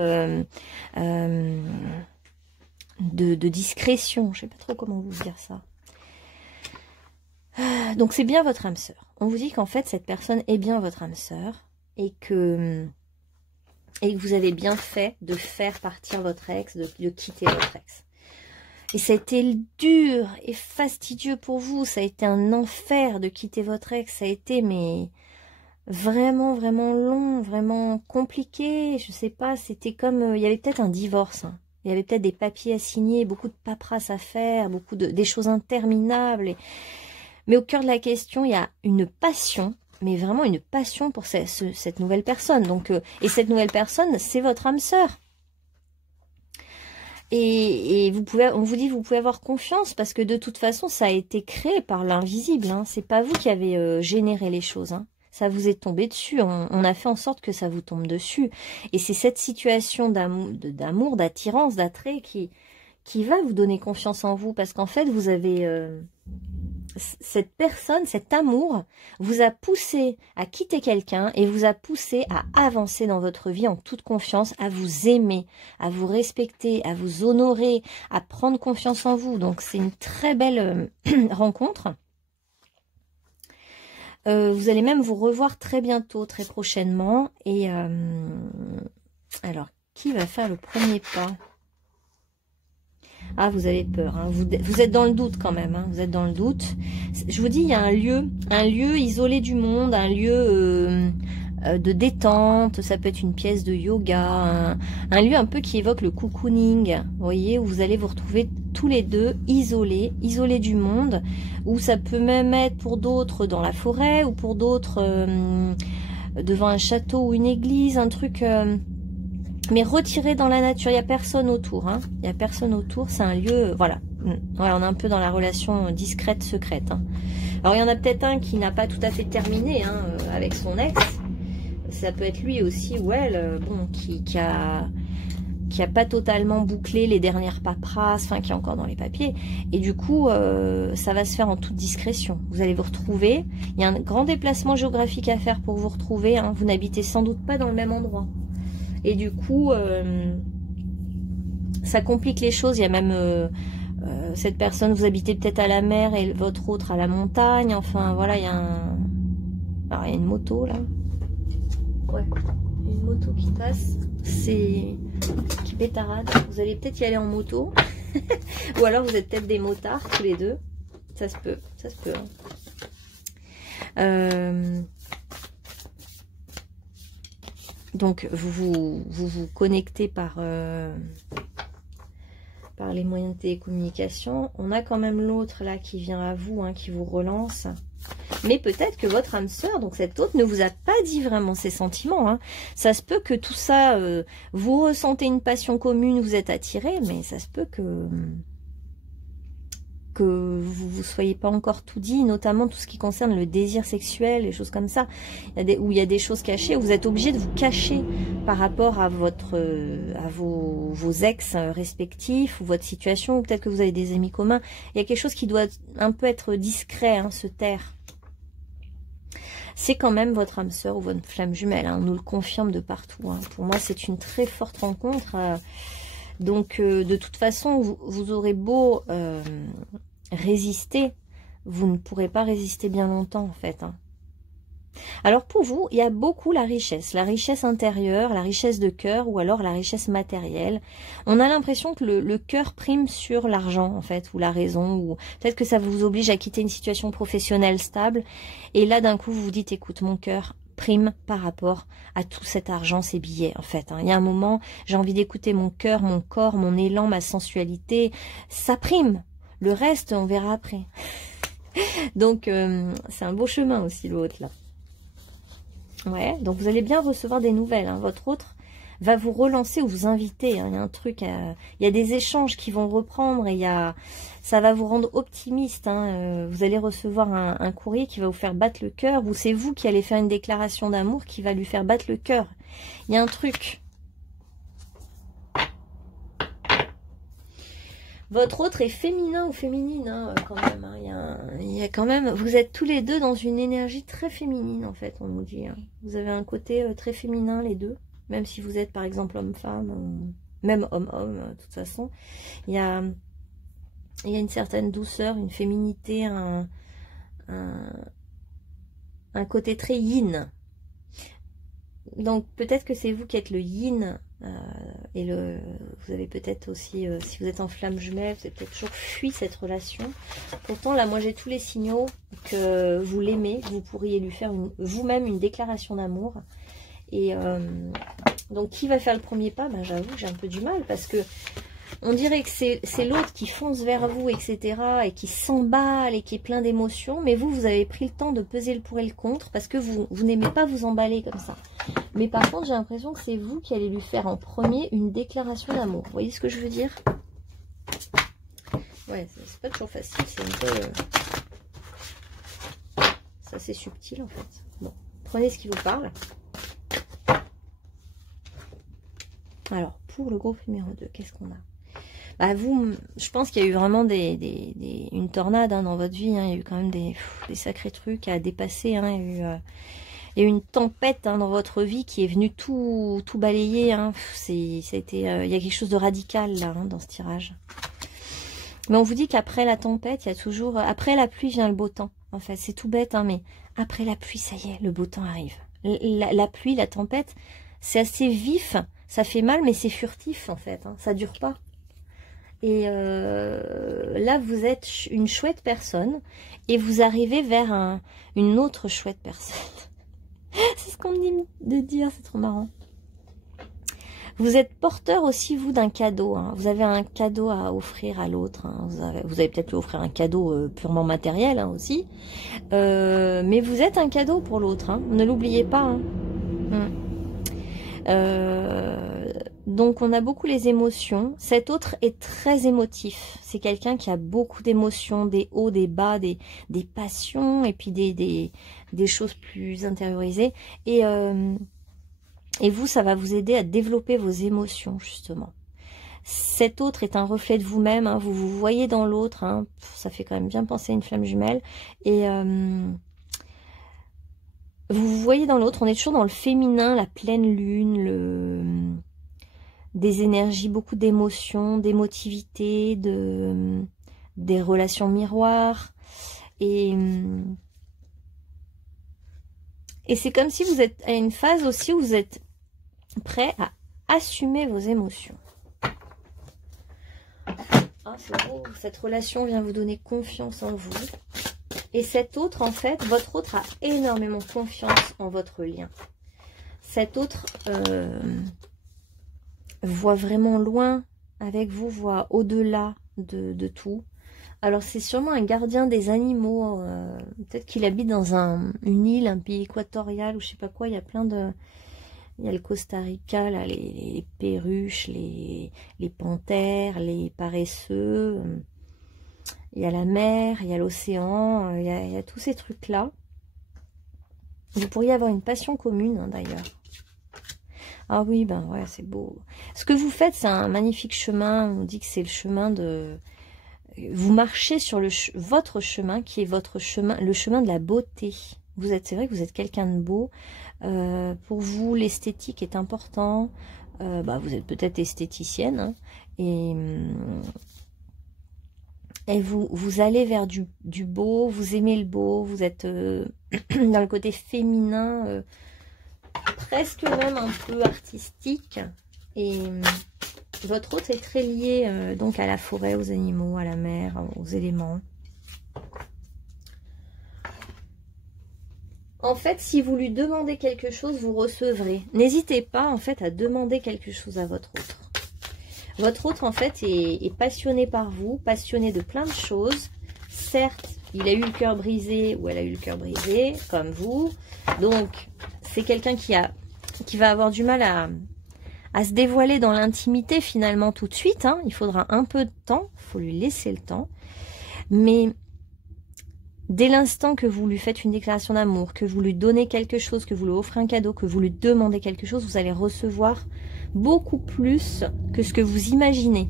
de discrétion. Je sais pas trop comment vous dire ça. Donc c'est bien votre âme sœur. On vous dit qu'en fait cette personne est bien votre âme sœur et que vous avez bien fait de faire partir votre ex, de quitter votre ex. Et ça a été dur et fastidieux pour vous, ça a été un enfer de quitter votre ex, ça a été mais vraiment, vraiment long, vraiment compliqué, je sais pas, c'était comme, il y avait peut-être un divorce, hein. Il y avait peut-être des papiers à signer, beaucoup de paperasse à faire, des choses interminables. Mais au cœur de la question, il y a une passion, mais vraiment une passion pour cette nouvelle personne. Donc, et cette nouvelle personne, c'est votre âme sœur. Et on vous dit, vous pouvez avoir confiance parce que de toute façon, ça a été créé par l'invisible. Hein. C'est pas vous qui avez généré les choses. Hein. Ça vous est tombé dessus. On a fait en sorte que ça vous tombe dessus. Et c'est cette situation d'amour, d'attirance, d'attrait qui va vous donner confiance en vous parce qu'en fait, vous avez... cette personne, cet amour, vous a poussé à quitter quelqu'un et vous a poussé à avancer dans votre vie en toute confiance, à vous aimer, à vous respecter, à vous honorer, à prendre confiance en vous. Donc, c'est une très belle rencontre. Vous allez même vous revoir très bientôt, très prochainement. Et alors, qui va faire le premier pas ? Ah, vous avez peur, hein. Vous êtes dans le doute quand même, hein. Vous êtes dans le doute. Je vous dis, il y a un lieu isolé du monde, un lieu de détente, ça peut être une pièce de yoga, un lieu un peu qui évoque le cocooning, vous voyez, où vous allez vous retrouver tous les deux isolés du monde, ou ça peut même être pour d'autres dans la forêt, ou pour d'autres devant un château ou une église, un truc... mais retiré dans la nature, il n'y a personne autour. Hein. Il n'y a personne autour, c'est un lieu... Voilà. Ouais, on est un peu dans la relation discrète, secrète. Hein. Alors, il y en a peut-être un qui n'a pas tout à fait terminé hein, avec son ex. Ça peut être lui aussi ou elle, bon, qui a pas totalement bouclé les dernières paperasses, enfin, qui est encore dans les papiers. Et du coup, ça va se faire en toute discrétion. Vous allez vous retrouver. Il y a un grand déplacement géographique à faire pour vous retrouver. Hein. Vous n'habitez sans doute pas dans le même endroit. Et du coup, ça complique les choses. Il y a même cette personne, vous habitez peut-être à la mer et votre autre à la montagne. Enfin, voilà, il y a alors, il y a une moto, là. Ouais, une moto qui passe. C'est... qui pétarade. Vous allez peut-être y aller en moto. Ou alors, vous êtes peut-être des motards, tous les deux. Ça se peut, ça se peut. Hein. Donc, vous connectez par les moyens de télécommunication. On a quand même l'autre là qui vient à vous, hein, qui vous relance. Mais peut-être que votre âme sœur, donc cette autre, ne vous a pas dit vraiment ses sentiments. Hein. Ça se peut que tout ça, vous ressentez une passion commune, vous êtes attiré, mais ça se peut que que vous ne soyez pas encore tout dit, notamment tout ce qui concerne le désir sexuel, les choses comme ça, où il y a des choses cachées, où vous êtes obligé de vous cacher par rapport à vos ex respectifs, ou votre situation, ou peut-être que vous avez des amis communs. Il y a quelque chose qui doit un peu être discret, hein, se taire. C'est quand même votre âme sœur ou votre flamme jumelle, hein, on nous le confirme de partout. Hein. Pour moi, c'est une très forte rencontre. Donc, de toute façon, vous aurez beau résister, vous ne pourrez pas résister bien longtemps, en fait. Hein. Alors, pour vous, il y a beaucoup la richesse intérieure, la richesse de cœur, ou alors la richesse matérielle. On a l'impression que le cœur prime sur l'argent, en fait, ou la raison, ou peut-être que ça vous oblige à quitter une situation professionnelle stable. Et là, d'un coup, vous vous dites, écoute, mon cœur prime par rapport à tout cet argent, ces billets, en fait. Hein. Il y a un moment, j'ai envie d'écouter mon cœur, mon corps, mon élan, ma sensualité. Ça prime. Le reste, on verra après. Donc, c'est un beau chemin aussi, l'autre, là. Ouais, donc vous allez bien recevoir des nouvelles. Hein. Votre autre va vous relancer ou vous inviter. Hein. Il y a un truc, il y a des échanges qui vont reprendre et ça va vous rendre optimiste. Hein. Vous allez recevoir un courrier qui va vous faire battre le cœur, ou c'est vous qui allez faire une déclaration d'amour qui va lui faire battre le cœur. Il y a un truc. Votre autre est féminin ou féminine, hein, quand même. Hein. Il y a quand même, vous êtes tous les deux dans une énergie très féminine, en fait, on nous dit. Hein. Vous avez un côté très féminin, les deux. Même si vous êtes, par exemple, homme-femme, ou même homme-homme, de toute façon. Il y a une certaine douceur, une féminité, un côté très yin. Donc, peut-être que c'est vous qui êtes le yin. Vous avez peut-être aussi, si vous êtes en flamme jumelle, vous avez peut-être toujours fui cette relation. Pourtant, là, moi, j'ai tous les signaux que vous l'aimez, que vous pourriez lui faire vous-même une déclaration d'amour. Et donc, qui va faire le premier pas? Ben, j'avoue, j'ai un peu du mal parce que on dirait que c'est l'autre qui fonce vers vous, etc. et qui s'emballe et qui est plein d'émotions. Mais vous avez pris le temps de peser le pour et le contre parce que vous n'aimez pas vous emballer comme ça. Mais par contre, j'ai l'impression que c'est vous qui allez lui faire en premier une déclaration d'amour. Vous voyez ce que je veux dire? Ouais, c'est pas toujours facile. C'est un peu... ça, c'est subtil, en fait. Bon, prenez ce qui vous parle. Alors, pour le groupe numéro 2, qu'est-ce qu'on a? Bah vous, je pense qu'il y a eu vraiment une tornade hein, dans votre vie. Hein. Il y a eu quand même des sacrés trucs à dépasser. Hein. Il y a eu une tempête hein, dans votre vie qui est venue tout balayer. Hein. Il y a quelque chose de radical là hein, dans ce tirage. Mais on vous dit qu'après la tempête, il y a toujours... Après la pluie vient le beau temps. En fait, c'est tout bête, hein, mais après la pluie, ça y est, le beau temps arrive. La pluie, la tempête, c'est assez vif. Ça fait mal, mais c'est furtif en fait. Hein. Ça dure pas. Et là, vous êtes une chouette personne et vous arrivez vers une autre chouette personne. C'est ce qu'on me dit de dire, c'est trop marrant. Vous êtes porteur aussi, vous, d'un cadeau. Hein. Vous avez un cadeau à offrir à l'autre. Hein. Vous avez peut-être lui offrir un cadeau purement matériel hein, aussi. Mais vous êtes un cadeau pour l'autre. Hein. Ne l'oubliez pas. Hein. Donc on a beaucoup les émotions. Cet autre est très émotif. C'est quelqu'un qui a beaucoup d'émotions, des hauts, des bas, des passions et puis des choses plus intériorisées. Et vous, ça va vous aider à développer vos émotions justement. Cet autre est un reflet de vous-même. Hein. Vous vous voyez dans l'autre. Hein. Ça fait quand même bien penser à une flamme jumelle. Et vous vous voyez dans l'autre. On est toujours dans le féminin, la pleine lune, des énergies, beaucoup d'émotions, d'émotivité, des relations miroirs. Et c'est comme si vous êtes à une phase aussi où vous êtes prêt à assumer vos émotions. Ah, c'est beau. Cette relation vient vous donner confiance en vous. Et cet autre, en fait, votre autre a énormément confiance en votre lien. Cet autre... voit vraiment loin avec vous, voit au-delà de tout. Alors c'est sûrement un gardien des animaux, peut-être qu'il habite dans une île, un pays équatorial ou je sais pas quoi, il y a plein de... Il y a le Costa Rica, là, les perruches, les panthères, les paresseux. il y a la mer, il y a l'océan, il y a tous ces trucs-là. Vous pourriez avoir une passion commune, hein, d'ailleurs. Ah oui, ben ouais, c'est beau. Ce que vous faites, c'est un magnifique chemin. On dit que c'est le chemin de... Vous marchez sur votre chemin, qui est votre chemin, le chemin de la beauté. Vous êtes, c'est vrai que vous êtes quelqu'un de beau. Pour vous, l'esthétique est important. Bah, vous êtes peut-être esthéticienne, hein, et vous allez vers du beau, vous aimez le beau, vous êtes dans le côté féminin, presque même un peu artistique, et votre hôte est très lié donc à la forêt, aux animaux, à la mer, aux éléments. En fait, si vous lui demandez quelque chose, vous recevrez. N'hésitez pas, en fait, à demander quelque chose à votre autre. Votre autre, en fait, est passionné par vous, passionné de plein de choses. Certes, il a eu le cœur brisé ou elle a eu le cœur brisé, comme vous. Donc, c'est quelqu'un qui va avoir du mal à se dévoiler dans l'intimité, finalement, tout de suite, hein. Il faudra un peu de temps, il faut lui laisser le temps. Mais... dès l'instant que vous lui faites une déclaration d'amour, que vous lui donnez quelque chose, que vous lui offrez un cadeau, que vous lui demandez quelque chose, vous allez recevoir beaucoup plus que ce que vous imaginez.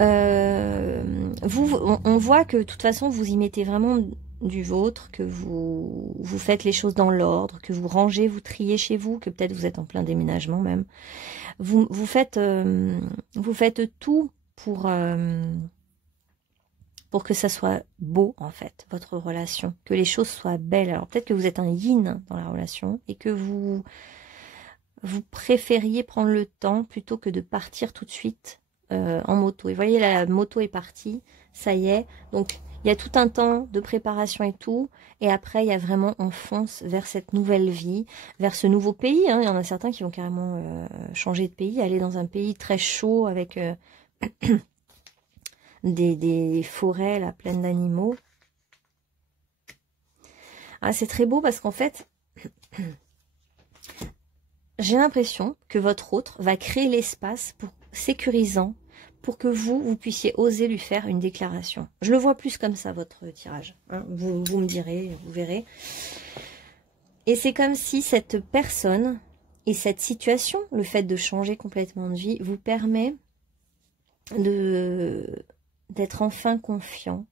On voit que de toute façon, vous y mettez vraiment du vôtre, que vous faites les choses dans l'ordre, que vous rangez, vous triez chez vous, que peut-être vous êtes en plein déménagement même. Vous faites tout pour que ça soit beau, en fait, votre relation. Que les choses soient belles. Alors, peut-être que vous êtes un yin dans la relation et que vous préfériez prendre le temps plutôt que de partir tout de suite en moto. Et vous voyez, la moto est partie, ça y est. Donc, il y a tout un temps de préparation et tout. Et après, il y a vraiment, on fonce vers cette nouvelle vie, vers ce nouveau pays, hein. Il y en a certains qui vont carrément changer de pays, aller dans un pays très chaud avec... des forêts là, pleines d'animaux. Ah, c'est très beau parce qu'en fait, j'ai l'impression que votre autre va créer l'espace sécurisant pour que vous puissiez oser lui faire une déclaration. Je le vois plus comme ça, votre tirage, hein. Vous me direz, vous verrez. Et c'est comme si cette personne et cette situation, le fait de changer complètement de vie, vous permet d'être enfin confiante,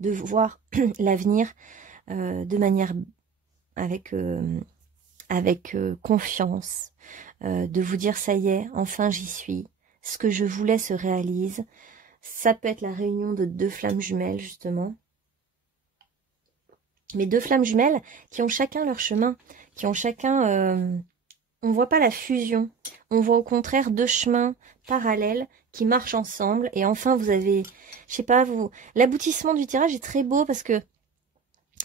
de voir l'avenir de manière avec confiance, de vous dire ça y est, enfin j'y suis, ce que je voulais se réalise. Ça peut être la réunion de deux flammes jumelles justement, mais deux flammes jumelles qui ont chacun leur chemin, qui ont chacun, on voit pas la fusion, on voit au contraire deux chemins parallèles qui marchent ensemble, et enfin vous avez, je sais pas, l'aboutissement du tirage est très beau parce que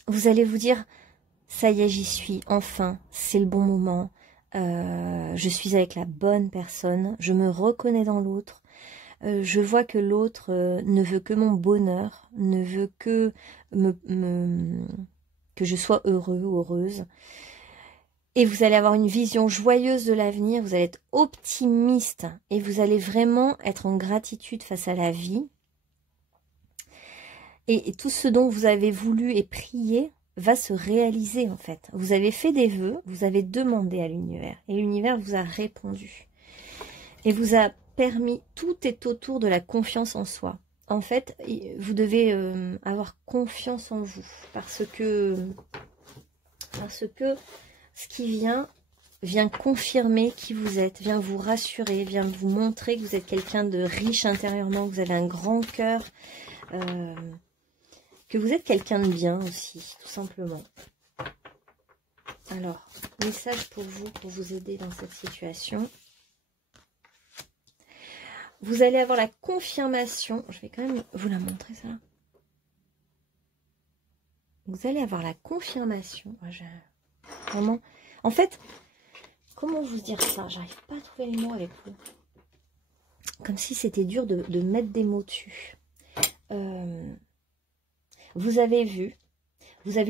vous allez vous dire, ça y est, j'y suis, enfin, c'est le bon moment, je suis avec la bonne personne, je me reconnais dans l'autre, je vois que l'autre ne veut que mon bonheur, ne veut que que je sois heureux ou heureuse. Et vous allez avoir une vision joyeuse de l'avenir, vous allez être optimiste et vous allez vraiment être en gratitude face à la vie. Et tout ce dont vous avez voulu et prié va se réaliser en fait. Vous avez fait des vœux, vous avez demandé à l'univers et l'univers vous a répondu. Et vous a permis, tout est autour de la confiance en soi. En fait, vous devez avoir confiance en vous parce que ce qui vient confirmer qui vous êtes, vient vous rassurer, vient vous montrer que vous êtes quelqu'un de riche intérieurement, que vous avez un grand cœur, que vous êtes quelqu'un de bien aussi, tout simplement. Alors, message pour vous aider dans cette situation. Vous allez avoir la confirmation, je vais quand même vous la montrer ça. Vous allez avoir la confirmation, vraiment, en fait, comment vous dire ça? J'arrive pas à trouver les mots avec vous. Comme si c'était dur de mettre des mots dessus. Vous avez eu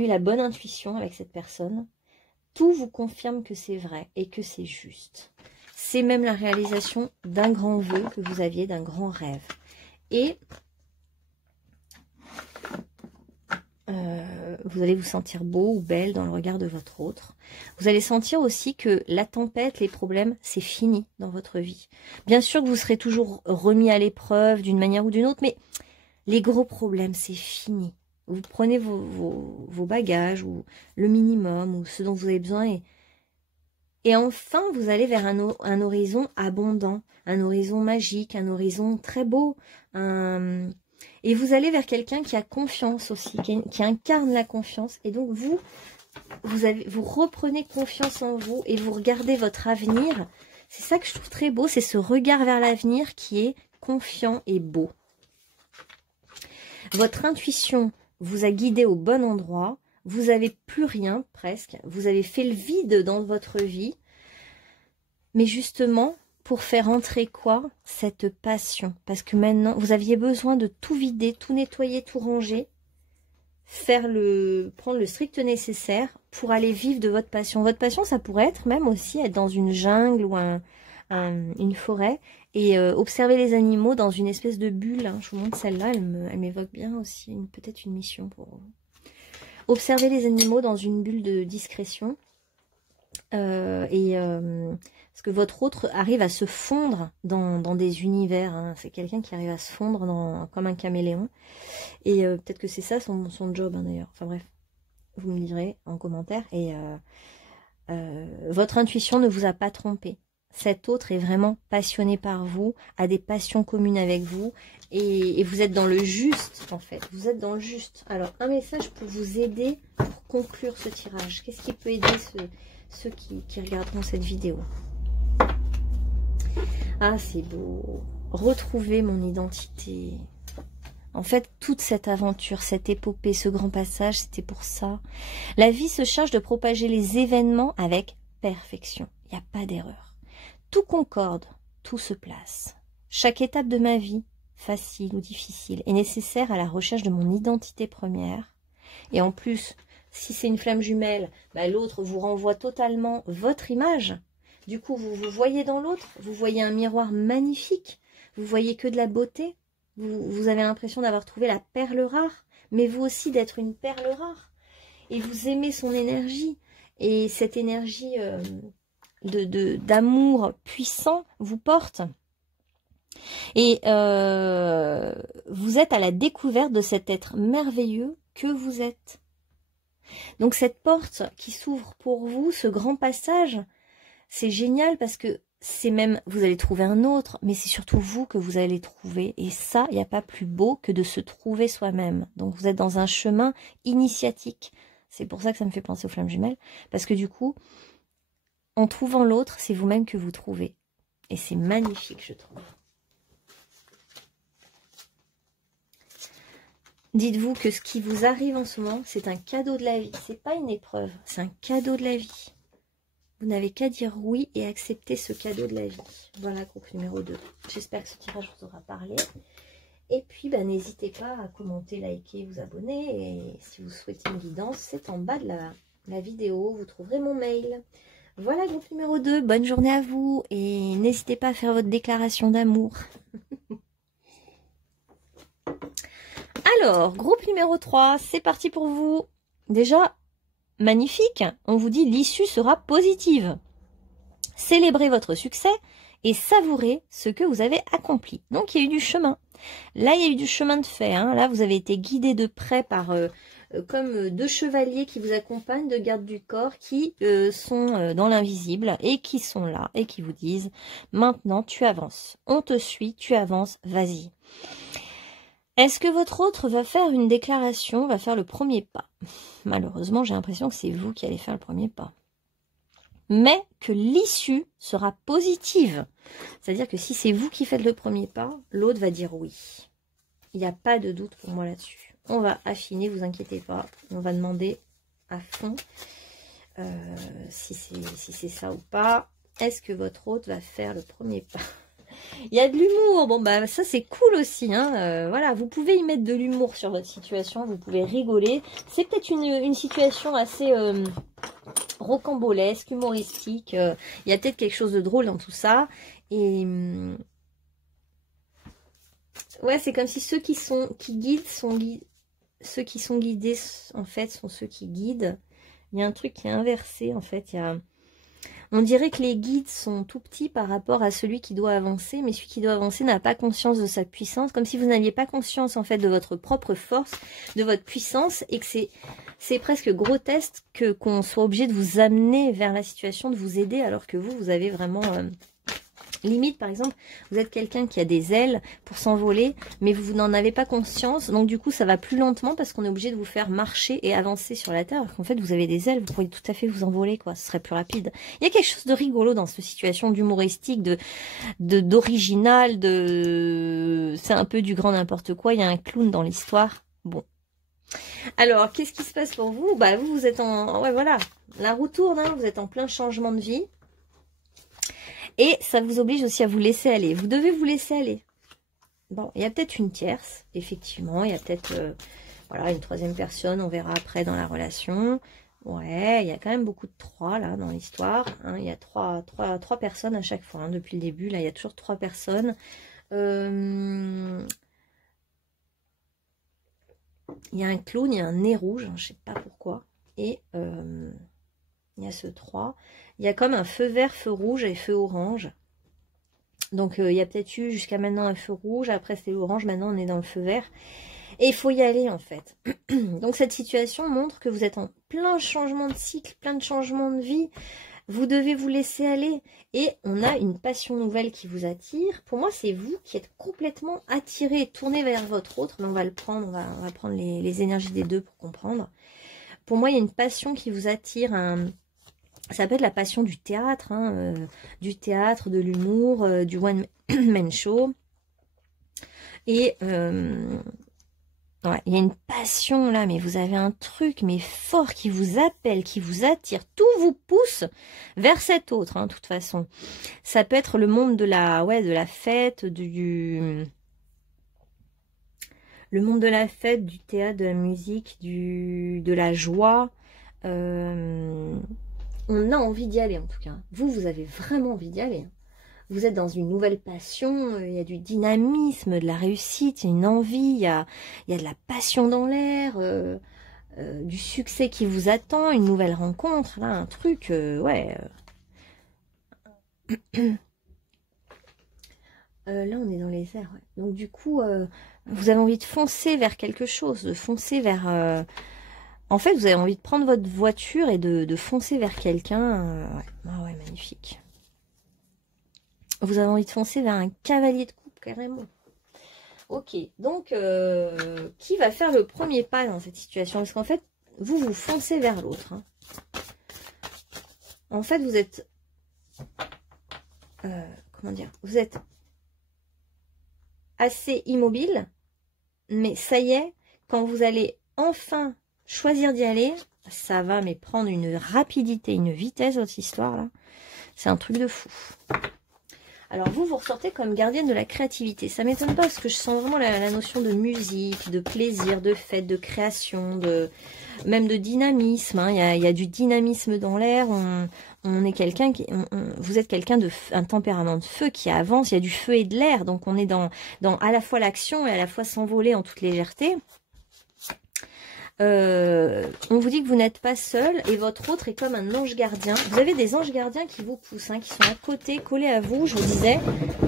la bonne intuition avec cette personne. Tout vous confirme que c'est vrai et que c'est juste. C'est même la réalisation d'un grand vœu que vous aviez, d'un grand rêve. Et Vous allez vous sentir beau ou belle dans le regard de votre autre. Vous allez sentir aussi que la tempête, les problèmes, c'est fini dans votre vie. Bien sûr que vous serez toujours remis à l'épreuve d'une manière ou d'une autre, mais les gros problèmes, c'est fini. Vous prenez vos bagages ou le minimum ou ce dont vous avez besoin et enfin, vous allez vers un horizon abondant, un horizon magique, un horizon très beau, et vous allez vers quelqu'un qui a confiance aussi, qui incarne la confiance. Et donc vous reprenez confiance en vous et vous regardez votre avenir. C'est ça que je trouve très beau, c'est ce regard vers l'avenir qui est confiant et beau. Votre intuition vous a guidé au bon endroit. Vous n'avez plus rien presque. Vous avez fait le vide dans votre vie. Mais justement, pour faire entrer quoi? Cette passion. Parce que maintenant, vous aviez besoin de tout vider, tout nettoyer, tout ranger. Prendre le strict nécessaire pour aller vivre de votre passion. Votre passion, ça pourrait être même aussi être dans une jungle ou une forêt et observer les animaux dans une espèce de bulle. Je vous montre celle-là, elle m'évoque bien aussi peut-être une mission pour vous. Observer les animaux dans une bulle de discrétion parce que votre autre arrive à se fondre dans des univers. C'est quelqu'un qui arrive à se fondre comme un caméléon. Et peut-être que c'est ça son job d'ailleurs. Enfin bref, vous me direz en commentaire. Et votre intuition ne vous a pas trompé. Cet autre est vraiment passionné par vous, a des passions communes avec vous. Et vous êtes dans le juste, en fait. Vous êtes dans le juste. Alors, un message pour vous aider pour conclure ce tirage. Qu'est-ce qui peut aider ceux qui regarderont cette vidéo? Ah, c'est beau. Retrouver mon identité. En fait, toute cette aventure, cette épopée, ce grand passage, c'était pour ça. La vie se charge de propager les événements avec perfection. Il n'y a pas d'erreur. Tout concorde, tout se place. Chaque étape de ma vie, facile ou difficile, est nécessaire à la recherche de mon identité première. Et en plus, si c'est une flamme jumelle, l'autre vous renvoie totalement votre image. Du coup, vous vous voyez dans l'autre, vous voyez un miroir magnifique, vous voyez que de la beauté, vous avez l'impression d'avoir trouvé la perle rare, mais vous aussi d'être une perle rare. Et vous aimez son énergie, et cette énergie d'amour puissant vous porte. Et vous êtes à la découverte de cet être merveilleux que vous êtes. Donc cette porte qui s'ouvre pour vous, ce grand passage, c'est génial parce que c'est même, vous allez trouver un autre, mais c'est surtout vous que vous allez trouver. Et ça, il n'y a pas plus beau que de se trouver soi-même. Donc vous êtes dans un chemin initiatique. C'est pour ça que ça me fait penser aux flammes jumelles. Parce que du coup, en trouvant l'autre, c'est vous-même que vous trouvez. Et c'est magnifique, je trouve. Dites-vous que ce qui vous arrive en ce moment, c'est un cadeau de la vie. C'est pas une épreuve, c'est un cadeau de la vie. Vous n'avez qu'à dire oui et accepter ce cadeau de la vie. Voilà, groupe numéro 2. J'espère que ce tirage vous aura parlé. Et puis, n'hésitez pas à commenter, liker, vous abonner. Et si vous souhaitez une guidance, c'est en bas de la vidéo. Vous trouverez mon mail. Voilà, groupe numéro 2. Bonne journée à vous. Et n'hésitez pas à faire votre déclaration d'amour. Alors, groupe numéro 3, c'est parti pour vous. Déjà, magnifique, on vous dit l'issue sera positive. Célébrez votre succès et savourez ce que vous avez accompli. Donc, il y a eu du chemin. Là, il y a eu du chemin de fait. Là, vous avez été guidé de près par comme 2 chevaliers qui vous accompagnent, de gardes du corps, qui sont dans l'invisible et qui sont là et qui vous disent « Maintenant, tu avances. On te suit, tu avances, vas-y. » Est-ce que votre autre va faire une déclaration, va faire le premier pas? Malheureusement, j'ai l'impression que c'est vous qui allez faire le premier pas. Mais que l'issue sera positive. C'est-à-dire que si c'est vous qui faites le premier pas, l'autre va dire oui. Il n'y a pas de doute pour moi là-dessus. On va affiner, vous inquiétez pas. On va demander à fond si c'est ça ou pas. Est-ce que votre autre va faire le premier pas? Il y a de l'humour, bon ça c'est cool aussi, voilà, vous pouvez y mettre de l'humour sur votre situation, vous pouvez rigoler, c'est peut-être une situation assez rocambolesque, humoristique, il y a peut-être quelque chose de drôle dans tout ça, et ouais, c'est comme si ceux qui guident sont guidés, ceux qui sont guidés, en fait, sont ceux qui guident. Il y a un truc qui est inversé, en fait. On dirait que les guides sont tout petits par rapport à celui qui doit avancer, mais celui qui doit avancer n'a pas conscience de sa puissance, comme si vous n'aviez pas conscience, en fait, de votre propre force, de votre puissance, et que c'est presque grotesque qu'on soit obligé de vous amener vers la situation, de vous aider, alors que vous avez vraiment... limite, par exemple, vous êtes quelqu'un qui a des ailes pour s'envoler, mais vous n'en avez pas conscience. Donc, du coup, ça va plus lentement parce qu'on est obligé de vous faire marcher et avancer sur la terre. Alors qu'en fait, vous avez des ailes, vous pourriez tout à fait vous envoler, quoi. Ce serait plus rapide. Il y a quelque chose de rigolo dans cette situation, d'humoristique, d'original, c'est un peu du grand n'importe quoi. Il y a un clown dans l'histoire. Bon. Alors, qu'est-ce qui se passe pour vous? Bah, vous êtes ouais, voilà. La roue tourne, hein. Vous êtes en plein changement de vie. Et ça vous oblige aussi à vous laisser aller. Vous devez vous laisser aller. Bon, il y a peut-être une tierce, effectivement. Il y a peut-être voilà, une troisième personne, on verra après dans la relation. Ouais, il y a quand même beaucoup de 3 là dans l'histoire. Hein. Il y a trois personnes à chaque fois. Hein, depuis le début, là, il y a toujours 3 personnes. Il y a un clown, il y a un nez rouge, hein, je ne sais pas pourquoi. Et il y a ce 3. Il y a comme un feu vert, feu rouge et feu orange. Donc, il y a peut-être eu jusqu'à maintenant un feu rouge. Après, c'était l'orange. Maintenant, on est dans le feu vert. Et il faut y aller, en fait. Donc, cette situation montre que vous êtes en plein changement de cycle, plein de changements de vie. Vous devez vous laisser aller. Et on a une passion nouvelle qui vous attire. Pour moi, c'est vous qui êtes complètement attiré et tourné vers votre autre. Mais on va le prendre. On va prendre les énergies des deux pour comprendre. Pour moi, il y a une passion qui vous attire. Ça peut être la passion du théâtre, hein, de l'humour, du one-man show. Et ouais, il y a une passion là, mais vous avez un truc mais fort qui vous appelle, qui vous attire. Tout vous pousse vers cet autre, hein, de toute façon. Ça peut être le monde de la fête, le monde de la fête, du théâtre, de la musique, de la joie. On a envie d'y aller en tout cas. Vous avez vraiment envie d'y aller. Vous êtes dans une nouvelle passion, il y a du dynamisme, de la réussite, il y a une envie, il y a de la passion dans l'air, du succès qui vous attend, une nouvelle rencontre, là, un truc, ouais. Là, on est dans les airs, ouais. Donc du coup, vous avez envie de foncer vers quelque chose, de foncer vers... En fait, vous avez envie de prendre votre voiture et de foncer vers quelqu'un. Ouais. Ah ouais, magnifique. Vous avez envie de foncer vers un cavalier de coupe, carrément. Ok, donc, qui va faire le premier pas dans cette situation? Parce qu'en fait, vous foncez vers l'autre. Hein. En fait, vous êtes... comment dire? Vous êtes assez immobile, mais ça y est, quand vous allez enfin... choisir d'y aller, ça va mais prendre une rapidité, une vitesse, votre histoire là. C'est un truc de fou. Alors vous ressortez comme gardienne de la créativité. Ça m'étonne pas parce que je sens vraiment la notion de musique, de plaisir, de fête, de création, même de dynamisme. Hein. Il y a du dynamisme dans l'air. On est quelqu'un qui... vous êtes quelqu'un un tempérament de feu qui avance. Il y a du feu et de l'air. Donc on est dans à la fois l'action et à la fois s'envoler en toute légèreté. On vous dit que vous n'êtes pas seul et votre autre est comme un ange gardien. Vous avez des anges gardiens qui vous poussent, hein, qui sont à côté, collés à vous, je vous disais.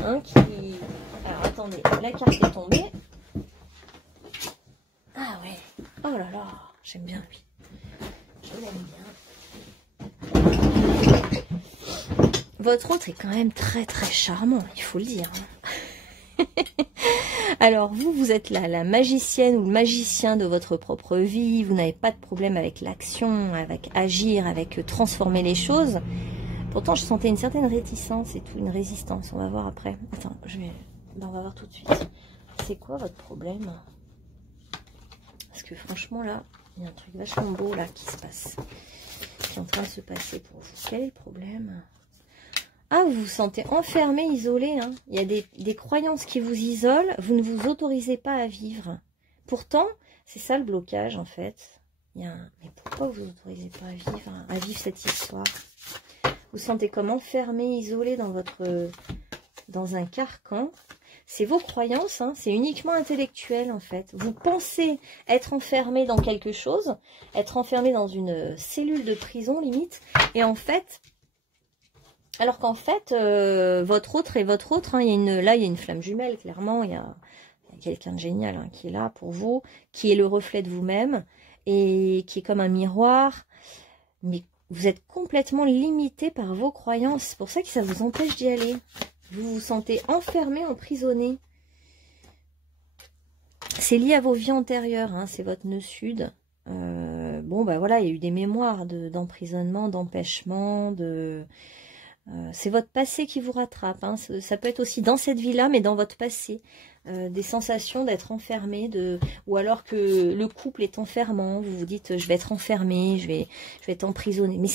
Hein, alors attendez, la carte est tombée. Ah ouais, oh là là, j'aime bien lui. Je l'aime bien. Votre autre est quand même très très charmant, il faut le dire. Hein. Alors vous êtes la magicienne ou le magicien de votre propre vie, vous n'avez pas de problème avec l'action, avec agir, avec transformer les choses. Pourtant je sentais une certaine réticence et tout, une résistance, on va voir après. Attends, on va voir tout de suite. C'est quoi votre problème? Parce que franchement là, il y a un truc vachement beau là qui se passe, qui est en train de se passer pour vous. Quel est le problème? Ah, vous vous sentez enfermé, isolé. Hein. Il y a des croyances qui vous isolent. Vous ne vous autorisez pas à vivre. Pourtant, c'est ça le blocage, en fait. Mais pourquoi vous autorisez pas à vivre cette histoire? Vous vous sentez comme enfermé, isolé dans dans un carcan. C'est vos croyances, hein, c'est uniquement intellectuel en fait. Vous pensez être enfermé dans quelque chose, être enfermé dans une cellule de prison limite, et en fait, alors qu'en fait, votre autre et votre autre, hein, là il y a une flamme jumelle, clairement, il y a quelqu'un de génial hein, qui est là pour vous, qui est le reflet de vous-même, et qui est comme un miroir, mais vous êtes complètement limité par vos croyances, c'est pour ça que ça vous empêche d'y aller. Vous vous sentez enfermé, emprisonné. C'est lié à vos vies antérieures, hein, c'est votre nœud sud. Bon, bah voilà, il y a eu des mémoires d'emprisonnement, d'empêchement, c'est votre passé qui vous rattrape. Hein. Ça peut être aussi dans cette vie-là, mais dans votre passé. Des sensations d'être enfermé, ou alors que le couple est enfermant. Vous vous dites, je vais être enfermé, je vais être emprisonné. Mais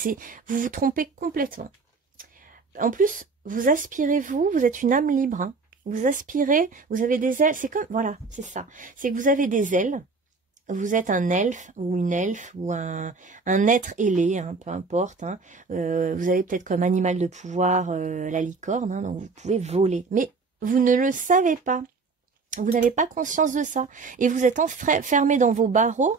vous vous trompez complètement. En plus, vous aspirez, vous êtes une âme libre. Hein. Vous aspirez, vous avez des ailes. C'est comme, voilà, c'est ça. C'est que vous avez des ailes. Vous êtes un elfe ou une elfe ou un être ailé, hein, peu importe. Hein. Vous avez peut-être comme animal de pouvoir la licorne, hein, donc vous pouvez voler. Mais vous ne le savez pas. Vous n'avez pas conscience de ça. Et vous êtes enfermé dans vos barreaux,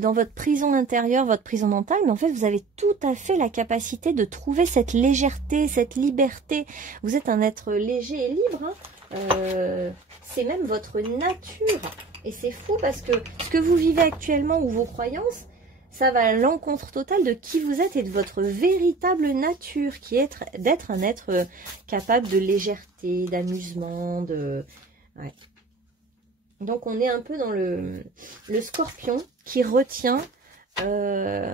dans votre prison intérieure, votre prison mentale. Mais en fait, vous avez tout à fait la capacité de trouver cette légèreté, cette liberté. Vous êtes un être léger et libre. Hein. C'est même votre nature. Et c'est fou parce que ce que vous vivez actuellement ou vos croyances, ça va à l'encontre totale de qui vous êtes et de votre véritable nature, qui est d'être un être capable de légèreté, d'amusement, Ouais. Donc on est un peu dans le scorpion qui retient les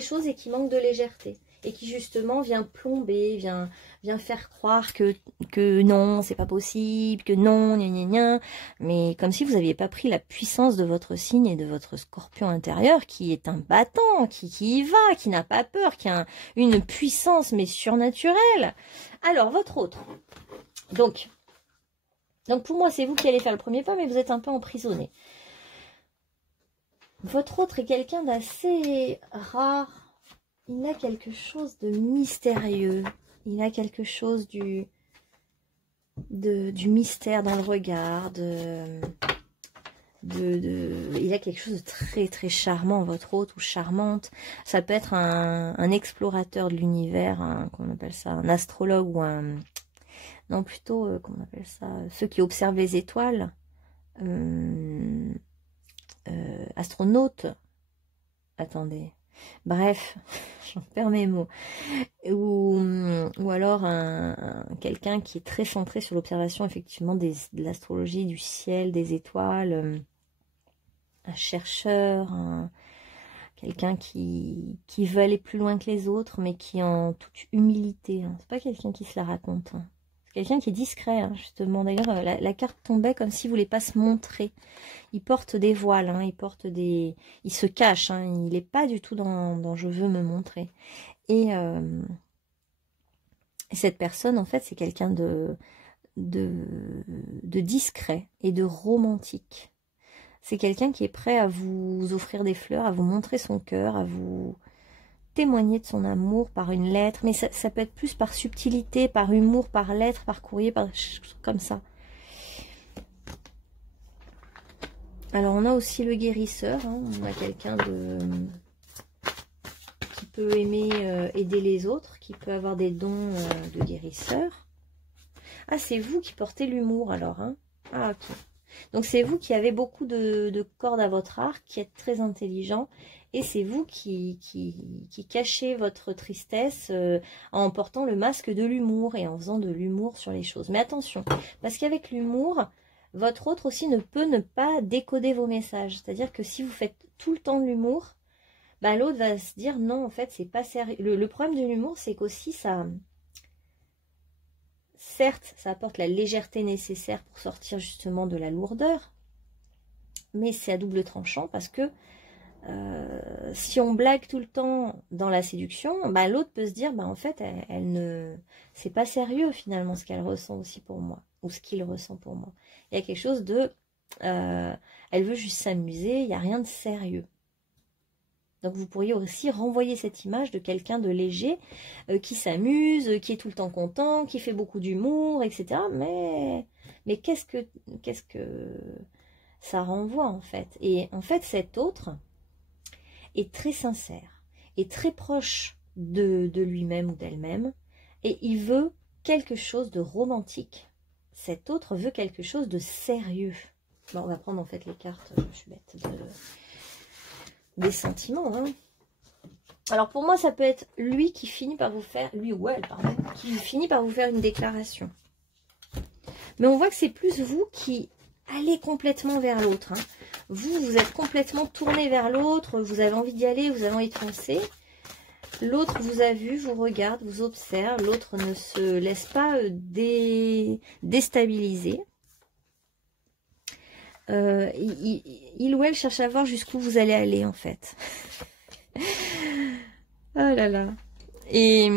choses et qui manque de légèreté. Et qui justement vient plomber, vient faire croire que non, c'est pas possible, que non, gna gna gna. Mais comme si vous n'aviez pas pris la puissance de votre signe et de votre scorpion intérieur, qui est un battant, qui y va, qui n'a pas peur, qui a une puissance mais surnaturelle. Alors, votre autre. Donc pour moi, c'est vous qui allez faire le premier pas, mais vous êtes un peu emprisonné. Votre autre est quelqu'un d'assez rare. Il a quelque chose de mystérieux. Il a quelque chose du mystère dans le regard. Il a quelque chose de très très charmant, votre hôte ou charmante. Ça peut être un explorateur de l'univers, qu'on appelle ça, un astrologue ou un... Non, plutôt, comment on appelle ça, ceux qui observent les étoiles. Astronaute. Attendez. Bref, j'en perds mes mots. Ou alors quelqu'un qui est très centré sur l'observation, effectivement, de l'astrologie, du ciel, des étoiles. Un chercheur, quelqu'un qui veut aller plus loin que les autres, mais qui est en toute humilité. Hein. C'est pas quelqu'un qui se la raconte. Hein. Quelqu'un qui est discret, hein, justement. D'ailleurs, la carte tombait comme s'il ne voulait pas se montrer. Il porte des voiles, hein, il se cache. Hein, il n'est pas du tout dans je veux me montrer. Et cette personne, en fait, c'est quelqu'un de discret et de romantique. C'est quelqu'un qui est prêt à vous offrir des fleurs, à vous montrer son cœur, à vous... témoigner de son amour par une lettre, mais ça peut être plus par subtilité, par humour, par lettre, par courrier, comme ça. Alors on a aussi le guérisseur, hein, on a quelqu'un qui peut aimer aider les autres, qui peut avoir des dons de guérisseur. Ah, c'est vous qui portez l'humour alors, hein. Ah, ok. Donc c'est vous qui avez beaucoup de cordes à votre arc, qui êtes très intelligent. Et c'est vous qui cachez votre tristesse en portant le masque de l'humour et en faisant de l'humour sur les choses. Mais attention, parce qu'avec l'humour, votre autre aussi ne peut ne pas décoder vos messages. C'est-à-dire que si vous faites tout le temps de l'humour, bah, l'autre va se dire non, en fait, c'est pas sérieux. Le problème de l'humour, c'est qu'aussi ça... Certes, ça apporte la légèreté nécessaire pour sortir justement de la lourdeur, mais c'est à double tranchant parce que si on blague tout le temps dans la séduction, bah, l'autre peut se dire, bah, en fait, elle ne, c'est pas sérieux finalement ce qu'elle ressent aussi pour moi, ou ce qu'il ressent pour moi. Il y a quelque chose de, elle veut juste s'amuser, il n'y a rien de sérieux. Donc vous pourriez aussi renvoyer cette image de quelqu'un de léger, qui s'amuse, qui est tout le temps content, qui fait beaucoup d'humour, etc. Mais qu'est-ce que ça renvoie en fait? Et en fait, cet autre est très sincère, est très proche de lui-même ou d'elle-même, et il veut quelque chose de romantique. Cet autre veut quelque chose de sérieux. Bon, on va prendre en fait les cartes, je suis bête, des sentiments. Hein. Alors pour moi, ça peut être lui qui finit par vous faire, lui ou elle, pardon, qui finit par vous faire une déclaration. Mais on voit que c'est plus vous qui allez complètement vers l'autre. Hein. Vous êtes complètement tourné vers l'autre, vous avez envie d'y aller, vous avez envie de foncer. L'autre vous a vu, vous regarde, vous observe, l'autre ne se laisse pas déstabiliser. Il ou elle cherche à voir jusqu'où vous allez aller en fait. Oh là là. Et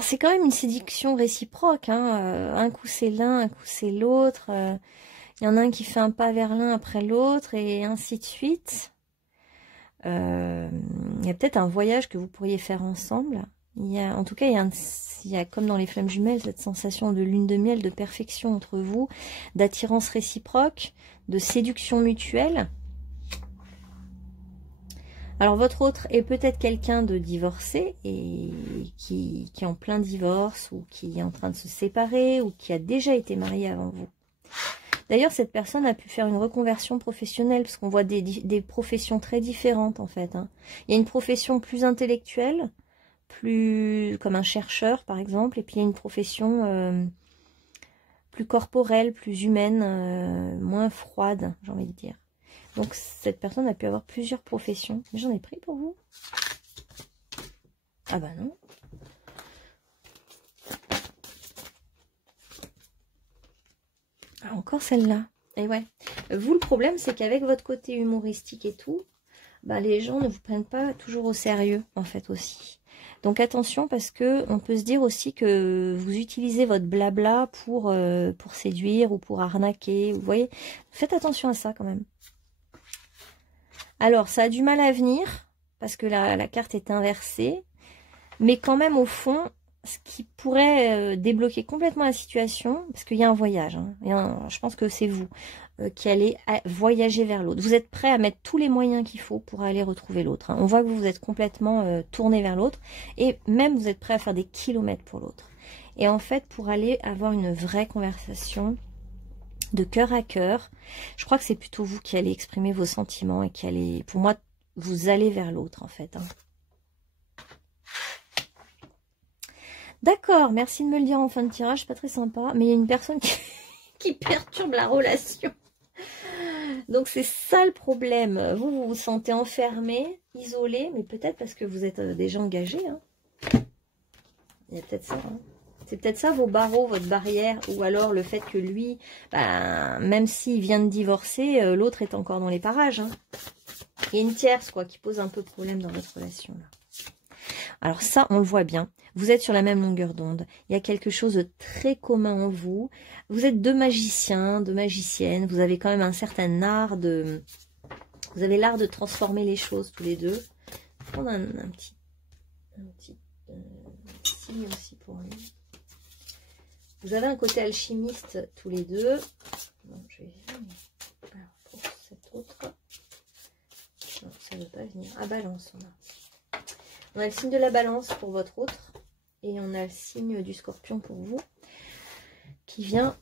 c'est quand même une séduction réciproque. Hein. Un coup c'est l'un, un coup c'est l'autre. Il y en a un qui fait un pas vers l'un après l'autre et ainsi de suite. Il y a peut-être un voyage que vous pourriez faire ensemble. En tout cas, il y a comme dans les flammes jumelles cette sensation de lune de miel, de perfection entre vous, d'attirance réciproque, de séduction mutuelle. Alors votre autre est peut-être quelqu'un de divorcé et qui est en plein divorce ou qui est en train de se séparer ou qui a déjà été marié avant vous. D'ailleurs, cette personne a pu faire une reconversion professionnelle parce qu'on voit des professions très différentes en fait. Hein. Il y a une profession plus intellectuelle, plus comme un chercheur par exemple, et puis il y a une profession plus corporelle, plus humaine, moins froide, j'ai envie de dire. Donc cette personne a pu avoir plusieurs professions. J'en ai pris pour vous? Ah bah non. Ah, encore celle-là. Et ouais. Vous, le problème, c'est qu'avec votre côté humoristique et tout, bah, les gens ne vous prennent pas toujours au sérieux, en fait, aussi. Donc attention, parce que on peut se dire aussi que vous utilisez votre blabla pour séduire ou pour arnaquer. Vous voyez, faites attention à ça quand même. Alors, ça a du mal à venir, parce que la carte est inversée. Mais quand même, au fond, ce qui pourrait débloquer complètement la situation, parce qu'il y a un voyage, hein, je pense que c'est vous qui allez voyager vers l'autre. Vous êtes prêt à mettre tous les moyens qu'il faut pour aller retrouver l'autre. Hein. On voit que vous êtes complètement tourné vers l'autre, et même vous êtes prêt à faire des kilomètres pour l'autre. Et en fait, pour aller avoir une vraie conversation de cœur à cœur, je crois que c'est plutôt vous qui allez exprimer vos sentiments et qui allez, pour moi, vous allez vers l'autre en fait. Hein. D'accord, merci de me le dire en fin de tirage, c'est pas très sympa, mais il y a une personne qui perturbe la relation. Donc c'est ça le problème. Vous vous sentez enfermé, isolé, mais peut-être parce que vous êtes déjà engagé. Hein. Il y a peut-être ça. Hein. C'est peut-être ça vos barreaux, votre barrière, ou alors le fait que lui, bah, même s'il vient de divorcer, l'autre est encore dans les parages. Hein. Il y a une tierce quoi, qui pose un peu problème dans votre relation. Là. Alors ça, on le voit bien. Vous êtes sur la même longueur d'onde. Il y a quelque chose de très commun en vous. Vous êtes deux magiciens, deux magiciennes. Vous avez quand même un certain art de... Vous avez l'art de transformer les choses tous les deux. Je vais prendre un petit signe aussi pour lui. Vous avez un côté alchimiste tous les deux. Non, je vais venir. Alors, pour cet autre... Non, ça ne veut pas venir. Ah, balance, on a. On a le signe de la balance pour votre autre. Et on a le signe du scorpion pour vous. Qui vient...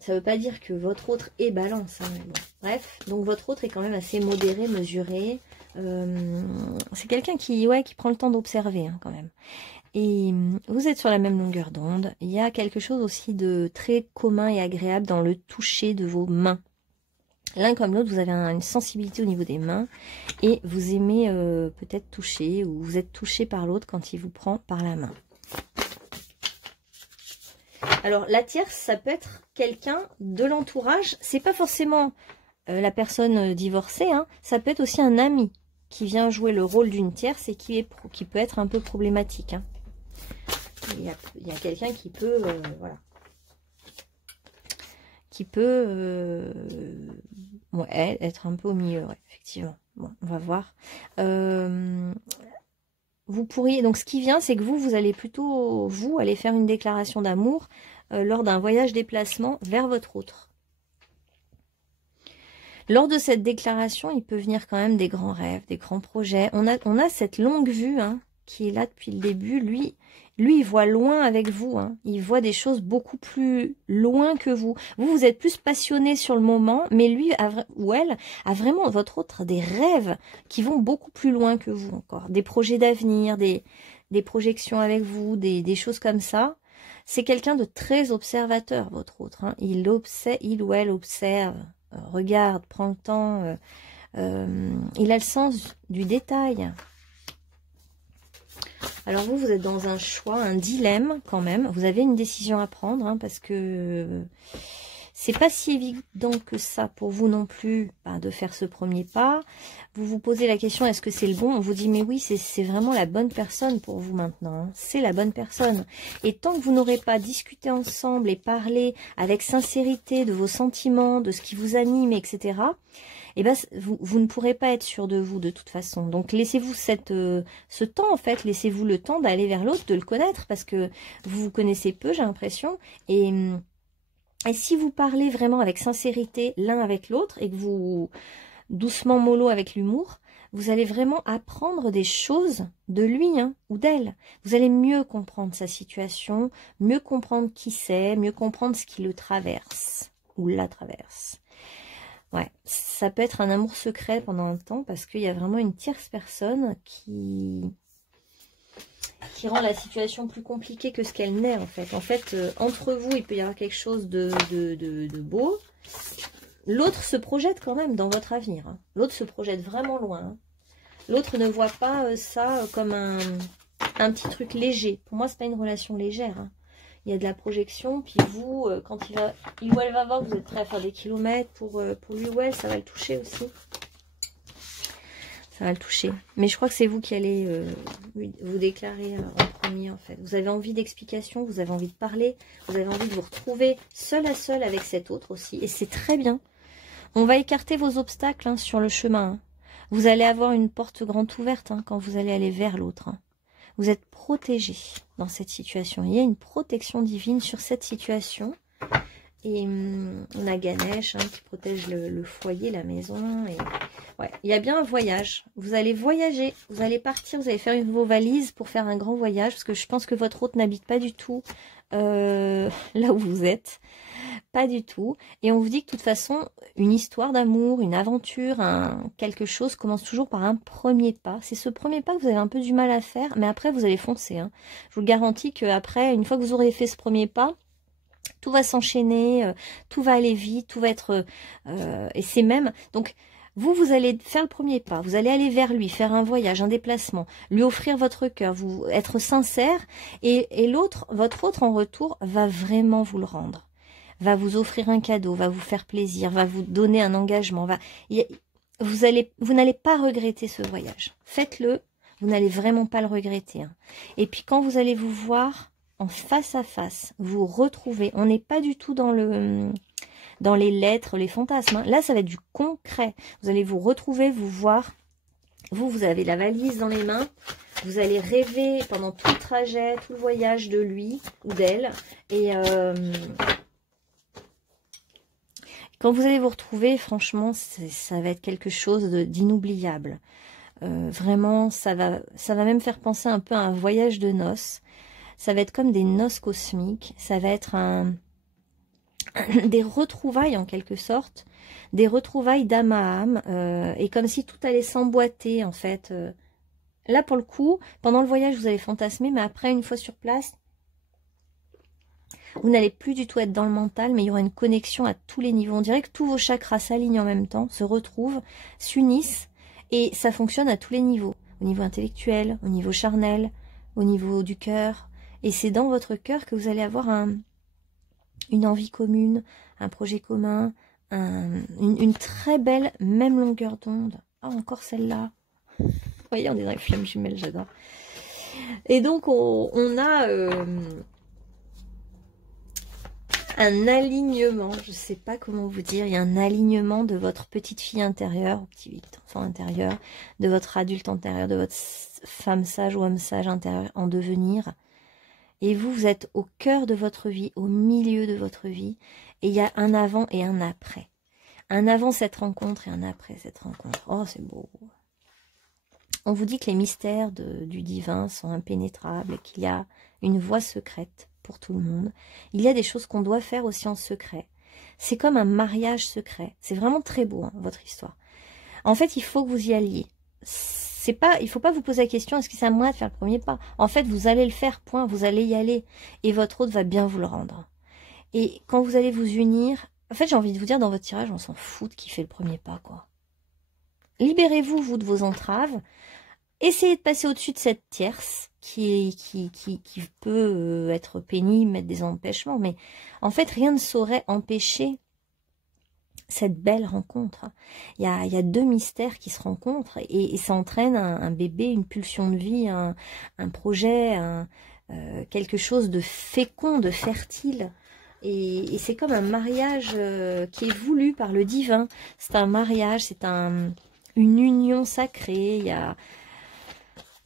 ça ne veut pas dire que votre autre est balance. Hein, mais bon. Bref, donc votre autre est quand même assez modéré, mesuré. C'est quelqu'un qui prend le temps d'observer hein, quand même. Et vous êtes sur la même longueur d'onde. Il y a quelque chose aussi de très commun et agréable dans le toucher de vos mains. L'un comme l'autre, vous avez une sensibilité au niveau des mains et vous aimez peut-être toucher ou vous êtes touché par l'autre quand il vous prend par la main. Alors la tierce, ça peut être quelqu'un de l'entourage. C'est pas forcément la personne divorcée. Hein. Ça peut être aussi un ami qui vient jouer le rôle d'une tierce et qui peut être un peu problématique. Hein. Il y a quelqu'un qui peut, voilà, qui peut Ouais, être un peu au milieu, ouais, effectivement. Bon, on va voir. Vous pourriez, donc ce qui vient, c'est que vous allez plutôt, vous, aller faire une déclaration d'amour lors d'un voyage déplacement vers votre autre. Lors de cette déclaration, il peut venir quand même des grands rêves, des grands projets. On a cette longue vue hein, qui est là depuis le début. Lui, il voit loin avec vous. Hein. Il voit des choses beaucoup plus loin que vous. Vous êtes plus passionné sur le moment, mais lui ou elle a vraiment, votre autre, des rêves qui vont beaucoup plus loin que vous encore. Des projets d'avenir, des projections avec vous, des choses comme ça. C'est quelqu'un de très observateur, votre autre. Hein. Il ou elle observe. Regarde, prends le temps, il a le sens du détail. Alors vous êtes dans un choix, un dilemme quand même. Vous avez une décision à prendre hein, parce que c'est pas si évident que ça pour vous non plus de faire ce premier pas. Vous vous posez la question, est-ce que c'est le bon? On vous dit, mais oui, c'est vraiment la bonne personne pour vous maintenant. Hein. C'est la bonne personne. Et tant que vous n'aurez pas discuté ensemble et parlé avec sincérité de vos sentiments, de ce qui vous anime, etc., eh ben, vous ne pourrez pas être sûr de vous de toute façon. Donc laissez-vous ce temps, en fait. Laissez-vous le temps d'aller vers l'autre, de le connaître, parce que vous vous connaissez peu, j'ai l'impression. Et si vous parlez vraiment avec sincérité l'un avec l'autre et que vous, doucement mollo avec l'humour, vous allez vraiment apprendre des choses de lui hein, ou d'elle. Vous allez mieux comprendre sa situation, mieux comprendre qui c'est, mieux comprendre ce qui le traverse ou la traverse. Ouais, ça peut être un amour secret pendant un temps parce qu'il y a vraiment une tierce personne qui rend la situation plus compliquée que ce qu'elle n'est en fait. En fait, entre vous, il peut y avoir quelque chose de beau. L'autre se projette quand même dans votre avenir. Hein. L'autre se projette vraiment loin. Hein. L'autre ne voit pas ça comme un petit truc léger. Pour moi, c'est pas une relation légère. Hein. Il y a de la projection. Puis vous, quand il ou elle va voir que vous êtes prêt à faire des kilomètres pour lui ou elle, ça va le toucher aussi. Ça va le toucher. Mais je crois que c'est vous qui allez vous déclarer en premier en fait. Vous avez envie d'explications, vous avez envie de parler, vous avez envie de vous retrouver seul à seul avec cet autre aussi. Et c'est très bien. On va écarter vos obstacles hein, sur le chemin. Hein. Vous allez avoir une porte grande ouverte hein, quand vous allez aller vers l'autre. Hein. Vous êtes protégé dans cette situation. Il y a une protection divine sur cette situation. Et on a Ganesh hein, qui protège le foyer, la maison. Et ouais, il y a bien un voyage. Vous allez voyager, vous allez partir, vous allez faire vos valises pour faire un grand voyage. Parce que je pense que votre hôte n'habite pas du tout là où vous êtes. Pas du tout. Et on vous dit que de toute façon, une histoire d'amour, une aventure, quelque chose commence toujours par un premier pas. C'est ce premier pas que vous avez un peu du mal à faire, mais après vous allez foncer. Hein. Je vous garantis qu'après, une fois que vous aurez fait ce premier pas, tout va s'enchaîner, tout va aller vite, tout va être... et c'est même... Donc, vous allez faire le premier pas, vous allez aller vers lui, faire un voyage, un déplacement, lui offrir votre cœur, vous être sincère, et l'autre, votre autre en retour, va vraiment vous le rendre. Va vous offrir un cadeau, va vous faire plaisir, va vous donner un engagement. Vous n'allez pas regretter ce voyage. Faites-le, vous n'allez vraiment pas le regretter. Hein. Et puis quand vous allez vous voir en face à face, vous retrouvez. On n'est pas du tout dans les lettres, les fantasmes. Hein. Là, ça va être du concret. Vous allez vous retrouver, vous voir. Vous avez la valise dans les mains. Vous allez rêver pendant tout le trajet, tout le voyage de lui ou d'elle. Et... quand vous allez vous retrouver, franchement, ça va être quelque chose d'inoubliable. Vraiment, ça va même faire penser un peu à un voyage de noces. Ça va être comme des noces cosmiques. Ça va être des retrouvailles en quelque sorte. Des retrouvailles d'âme à âme. Et comme si tout allait s'emboîter en fait. Là, pour le coup, pendant le voyage, vous allez fantasmer. Mais après, une fois sur place... vous n'allez plus du tout être dans le mental, mais il y aura une connexion à tous les niveaux. On dirait que tous vos chakras s'alignent en même temps, se retrouvent, s'unissent, et ça fonctionne à tous les niveaux. Au niveau intellectuel, au niveau charnel, au niveau du cœur. Et c'est dans votre cœur que vous allez avoir une envie commune, un projet commun, une très belle même longueur d'onde. Ah, encore celle-là. Vous voyez, on est dans les flammes jumelles, j'adore. Et donc, on a... un alignement, je ne sais pas comment vous dire, il y a un alignement de votre petite fille intérieure, ou petit enfant intérieur, de votre adulte intérieur, de votre femme sage ou homme sage intérieur en devenir. Et vous, vous êtes au cœur de votre vie, au milieu de votre vie, et il y a un avant et un après. Un avant cette rencontre et un après cette rencontre. Oh, c'est beau. On vous dit que les mystères du divin sont impénétrables, qu'il y a une voie secrète pour tout le monde. Il y a des choses qu'on doit faire aussi en secret. C'est comme un mariage secret. C'est vraiment très beau, hein, votre histoire. En fait, il faut que vous y alliez. Il faut pas vous poser la question, est-ce que c'est à moi de faire le premier pas? En fait, vous allez le faire, point, vous allez y aller. Et votre hôte va bien vous le rendre. Et quand vous allez vous unir, en fait, j'ai envie de vous dire, dans votre tirage, on s'en fout de qui fait le premier pas, quoi. Libérez-vous, vous, de vos entraves. Essayez de passer au-dessus de cette tierce qui peut être pénible, mettre des empêchements. Mais en fait, rien ne saurait empêcher cette belle rencontre. Il y a deux mystères qui se rencontrent et ça entraîne un bébé, une pulsion de vie, un projet, quelque chose de fécond, de fertile. Et c'est comme un mariage qui est voulu par le divin. C'est un mariage, c'est une union sacrée.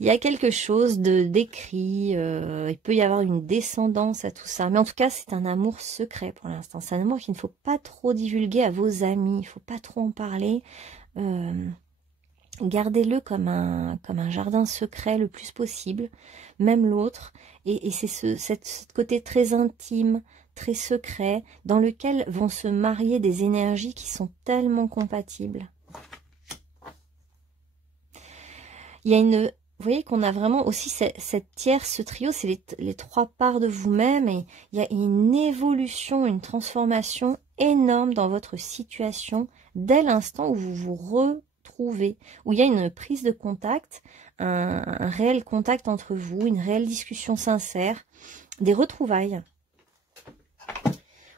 Il y a quelque chose d'écrit. Il peut y avoir une descendance à tout ça. Mais en tout cas, c'est un amour secret pour l'instant. C'est un amour qu'il ne faut pas trop divulguer à vos amis. Il ne faut pas trop en parler. Gardez-le comme un jardin secret le plus possible. Même l'autre. Et c'est ce côté très intime, très secret, dans lequel vont se marier des énergies qui sont tellement compatibles. Il y a une... Vous voyez qu'on a vraiment aussi cette tierce, ce trio, c'est les trois parts de vous-même, et il y a une évolution, une transformation énorme dans votre situation dès l'instant où vous vous retrouvez, où il y a une prise de contact, un réel contact entre vous, une réelle discussion sincère, des retrouvailles.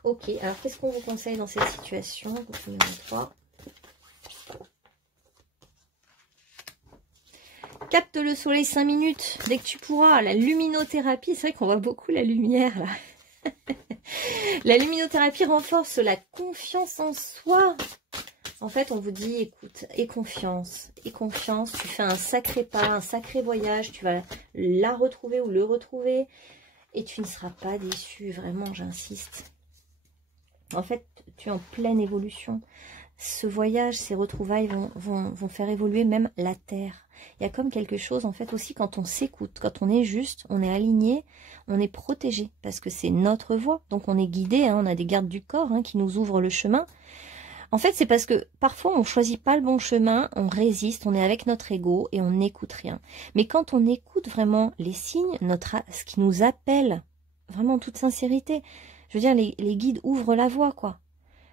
Ok, alors qu'est-ce qu'on vous conseille dans cette situation? Numéro 3. Capte le soleil 5 minutes, dès que tu pourras. La luminothérapie, c'est vrai qu'on voit beaucoup la lumière là. La luminothérapie renforce la confiance en soi. En fait, on vous dit, écoute, aie confiance, tu fais un sacré pas, un sacré voyage, tu vas la retrouver ou le retrouver et tu ne seras pas déçu, vraiment, j'insiste. En fait, tu es en pleine évolution. Ce voyage, ces retrouvailles vont faire évoluer même la Terre. Il y a comme quelque chose, en fait, aussi quand on s'écoute, quand on est juste, on est aligné, on est protégé, parce que c'est notre voie. Donc on est guidé, hein, on a des gardes du corps qui nous ouvrent le chemin. En fait, c'est parce que parfois on ne choisit pas le bon chemin, on résiste, on est avec notre ego et on n'écoute rien. Mais quand on écoute vraiment les signes, ce qui nous appelle, vraiment en toute sincérité, je veux dire, les guides ouvrent la voie, quoi.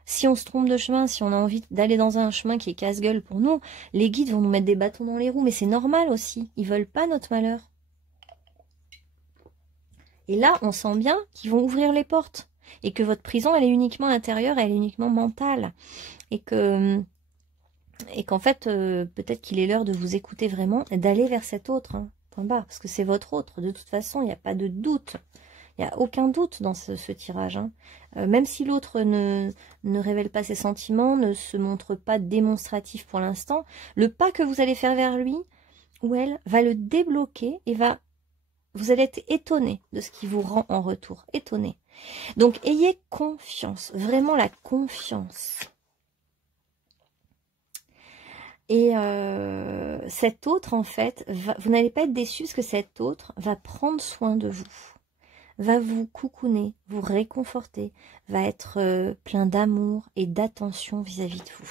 Si on se trompe de chemin, si on a envie d'aller dans un chemin qui est casse-gueule pour nous, les guides vont nous mettre des bâtons dans les roues, mais c'est normal aussi. Ils veulent pas notre malheur. Et là, on sent bien qu'ils vont ouvrir les portes. Et que votre prison, elle est uniquement intérieure, elle est uniquement mentale. Et qu'en fait, peut-être qu'il est l'heure de vous écouter vraiment et d'aller vers cet autre, hein, point barre. Parce que c'est votre autre. De toute façon, il n'y a pas de doute. Il n'y a aucun doute dans ce tirage. Hein. Même si l'autre ne révèle pas ses sentiments, ne se montre pas démonstratif pour l'instant, le pas que vous allez faire vers lui ou elle va le débloquer et vous allez être étonné de ce qu'il vous rend en retour. Étonné. Donc, ayez confiance. Vraiment la confiance. Et cet autre, en fait, vous n'allez pas être déçu parce que cet autre va prendre soin de vous. Va vous coucouner, vous réconforter, va être plein d'amour et d'attention vis-à-vis de vous.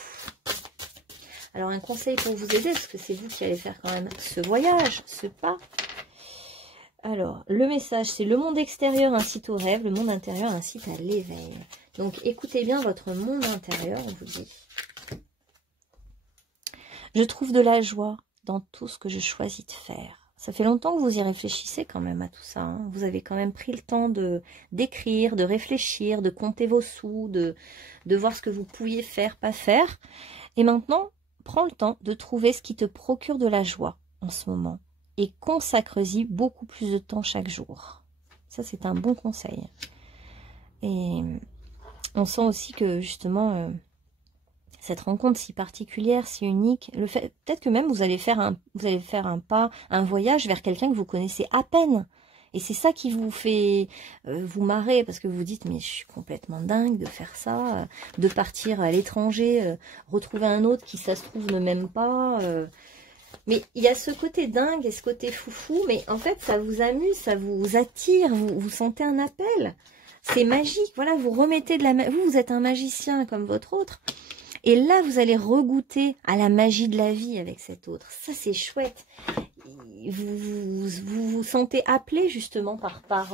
Alors un conseil pour vous aider, parce que c'est vous qui allez faire quand même ce voyage, ce pas. Alors, le message, c'est le monde extérieur incite au rêve, le monde intérieur incite à l'éveil. Donc écoutez bien votre monde intérieur, on vous dit. Je trouve de la joie dans tout ce que je choisis de faire. Ça fait longtemps que vous y réfléchissez quand même à tout ça. Hein. Vous avez quand même pris le temps d'écrire, de réfléchir, de compter vos sous, de voir ce que vous pouviez faire, pas faire. Et maintenant, prends le temps de trouver ce qui te procure de la joie en ce moment. Et consacre-y beaucoup plus de temps chaque jour. Ça, c'est un bon conseil. Et On sent aussi que justement, cette rencontre si particulière, si unique, le fait, peut-être que même vous allez faire un pas, un voyage vers quelqu'un que vous connaissez à peine. Et c'est ça qui vous fait vous marrer, parce que vous dites, mais je suis complètement dingue de faire ça, de partir à l'étranger, retrouver un autre qui, ça se trouve, ne m'aime pas. Mais il y a ce côté dingue et ce côté foufou, mais en fait, ça vous amuse, ça vous attire, vous sentez un appel. C'est magique, voilà, vous remettez de la magie. Vous êtes un magicien comme votre autre. Et là, vous allez regoûter à la magie de la vie avec cet autre. Ça, c'est chouette. Vous sentez appelé justement par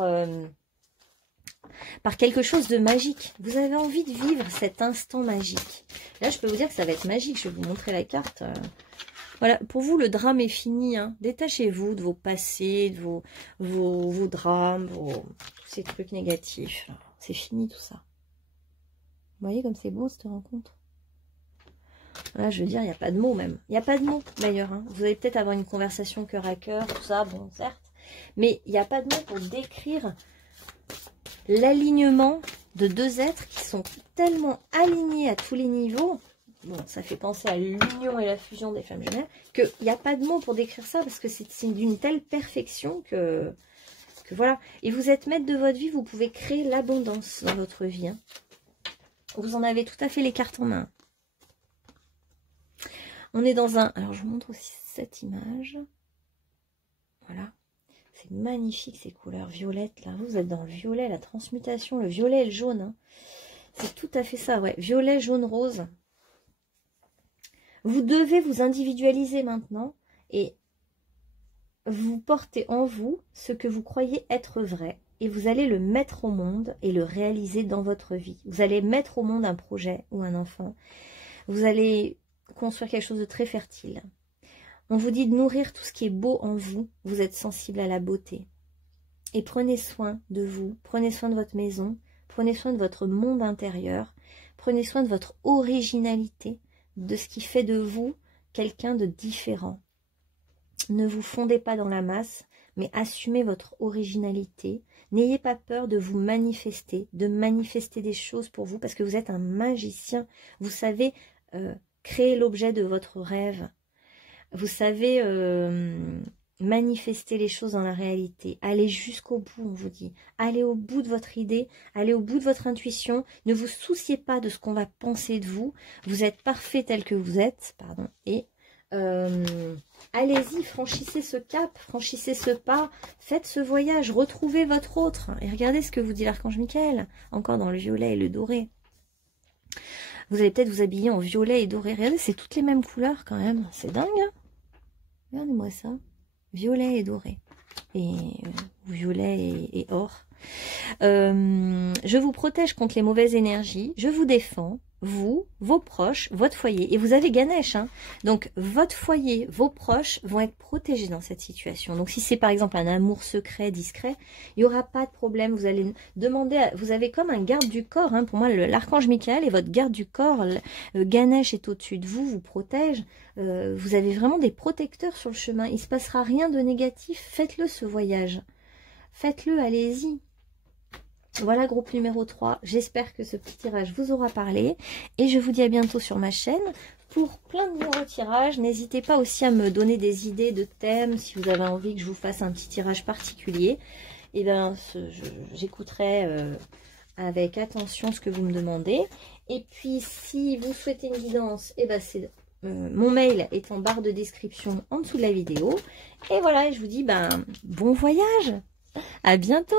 quelque chose de magique. Vous avez envie de vivre cet instant magique. Là, je peux vous dire que ça va être magique. Je vais vous montrer la carte. Voilà, pour vous, le drame est fini. Hein. Détachez-vous de vos passés, de vos drames, tous ces trucs négatifs. C'est fini tout ça. Vous voyez comme c'est beau cette rencontre? Là, je veux dire, il n'y a pas de mots même. Il n'y a pas de mots d'ailleurs. Hein. Vous allez peut-être avoir une conversation cœur à cœur, tout ça, bon, certes. Mais il n'y a pas de mots pour décrire l'alignement de deux êtres qui sont tellement alignés à tous les niveaux. Bon, ça fait penser à l'union et la fusion des flammes jumelles, qu'il n'y a pas de mots pour décrire ça, parce que c'est d'une telle perfection que voilà. Et vous êtes maître de votre vie, vous pouvez créer l'abondance dans votre vie. Hein. Vous en avez tout à fait les cartes en main. On est dans un... Alors, je vous montre aussi cette image. Voilà. C'est magnifique, ces couleurs violettes, là. Vous êtes dans le violet, la transmutation, le violet et le jaune. Hein. C'est tout à fait ça, ouais. Violet, jaune, rose. Vous devez vous individualiser maintenant et vous portez en vous ce que vous croyez être vrai. Et vous allez le mettre au monde et le réaliser dans votre vie. Vous allez mettre au monde un projet ou un enfant. Vous allez construire quelque chose de très fertile. On vous dit de nourrir tout ce qui est beau en vous. Vous êtes sensible à la beauté. Et prenez soin de vous. Prenez soin de votre maison. Prenez soin de votre monde intérieur. Prenez soin de votre originalité. De ce qui fait de vous quelqu'un de différent. Ne vous fondez pas dans la masse, mais assumez votre originalité. N'ayez pas peur de vous manifester, de manifester des choses pour vous, parce que vous êtes un magicien. Vous savez créer l'objet de votre rêve. Vous savez manifester les choses dans la réalité. Allez jusqu'au bout, on vous dit. Allez au bout de votre idée, allez au bout de votre intuition. Ne vous souciez pas de ce qu'on va penser de vous. Vous êtes parfait tel que vous êtes. Pardon. Et allez-y, franchissez ce cap, franchissez ce pas, faites ce voyage, retrouvez votre autre. Et regardez ce que vous dit l'archange Michael, encore dans le violet et le doré. Vous allez peut-être vous habiller en violet et doré. Regardez, c'est toutes les mêmes couleurs quand même. C'est dingue, hein? Regardez-moi ça. Violet et doré. Et violet et or. Je vous protège contre les mauvaises énergies. Je vous défends. Vous, vos proches, votre foyer. Et vous avez Ganesh. Hein. Donc, votre foyer, vos proches vont être protégés dans cette situation. Donc, si c'est par exemple un amour secret, discret, il n'y aura pas de problème. Vous allez demander... Vous avez comme un garde du corps. Hein. Pour moi, l'archange Michael est votre garde du corps. Ganesh est au-dessus de vous, vous protège. Vous avez vraiment des protecteurs sur le chemin. Il ne se passera rien de négatif. Faites-le, ce voyage. Faites-le, allez-y. Voilà, groupe numéro 3. J'espère que ce petit tirage vous aura parlé. Et je vous dis à bientôt sur ma chaîne pour plein de nouveaux tirages. N'hésitez pas aussi à me donner des idées de thèmes. Si vous avez envie que je vous fasse un petit tirage particulier, et ben, j'écouterai avec attention ce que vous me demandez. Et puis, si vous souhaitez une guidance, et ben, c'est... mon mail est en barre de description en dessous de la vidéo. Et voilà, je vous dis bon voyage. À bientôt.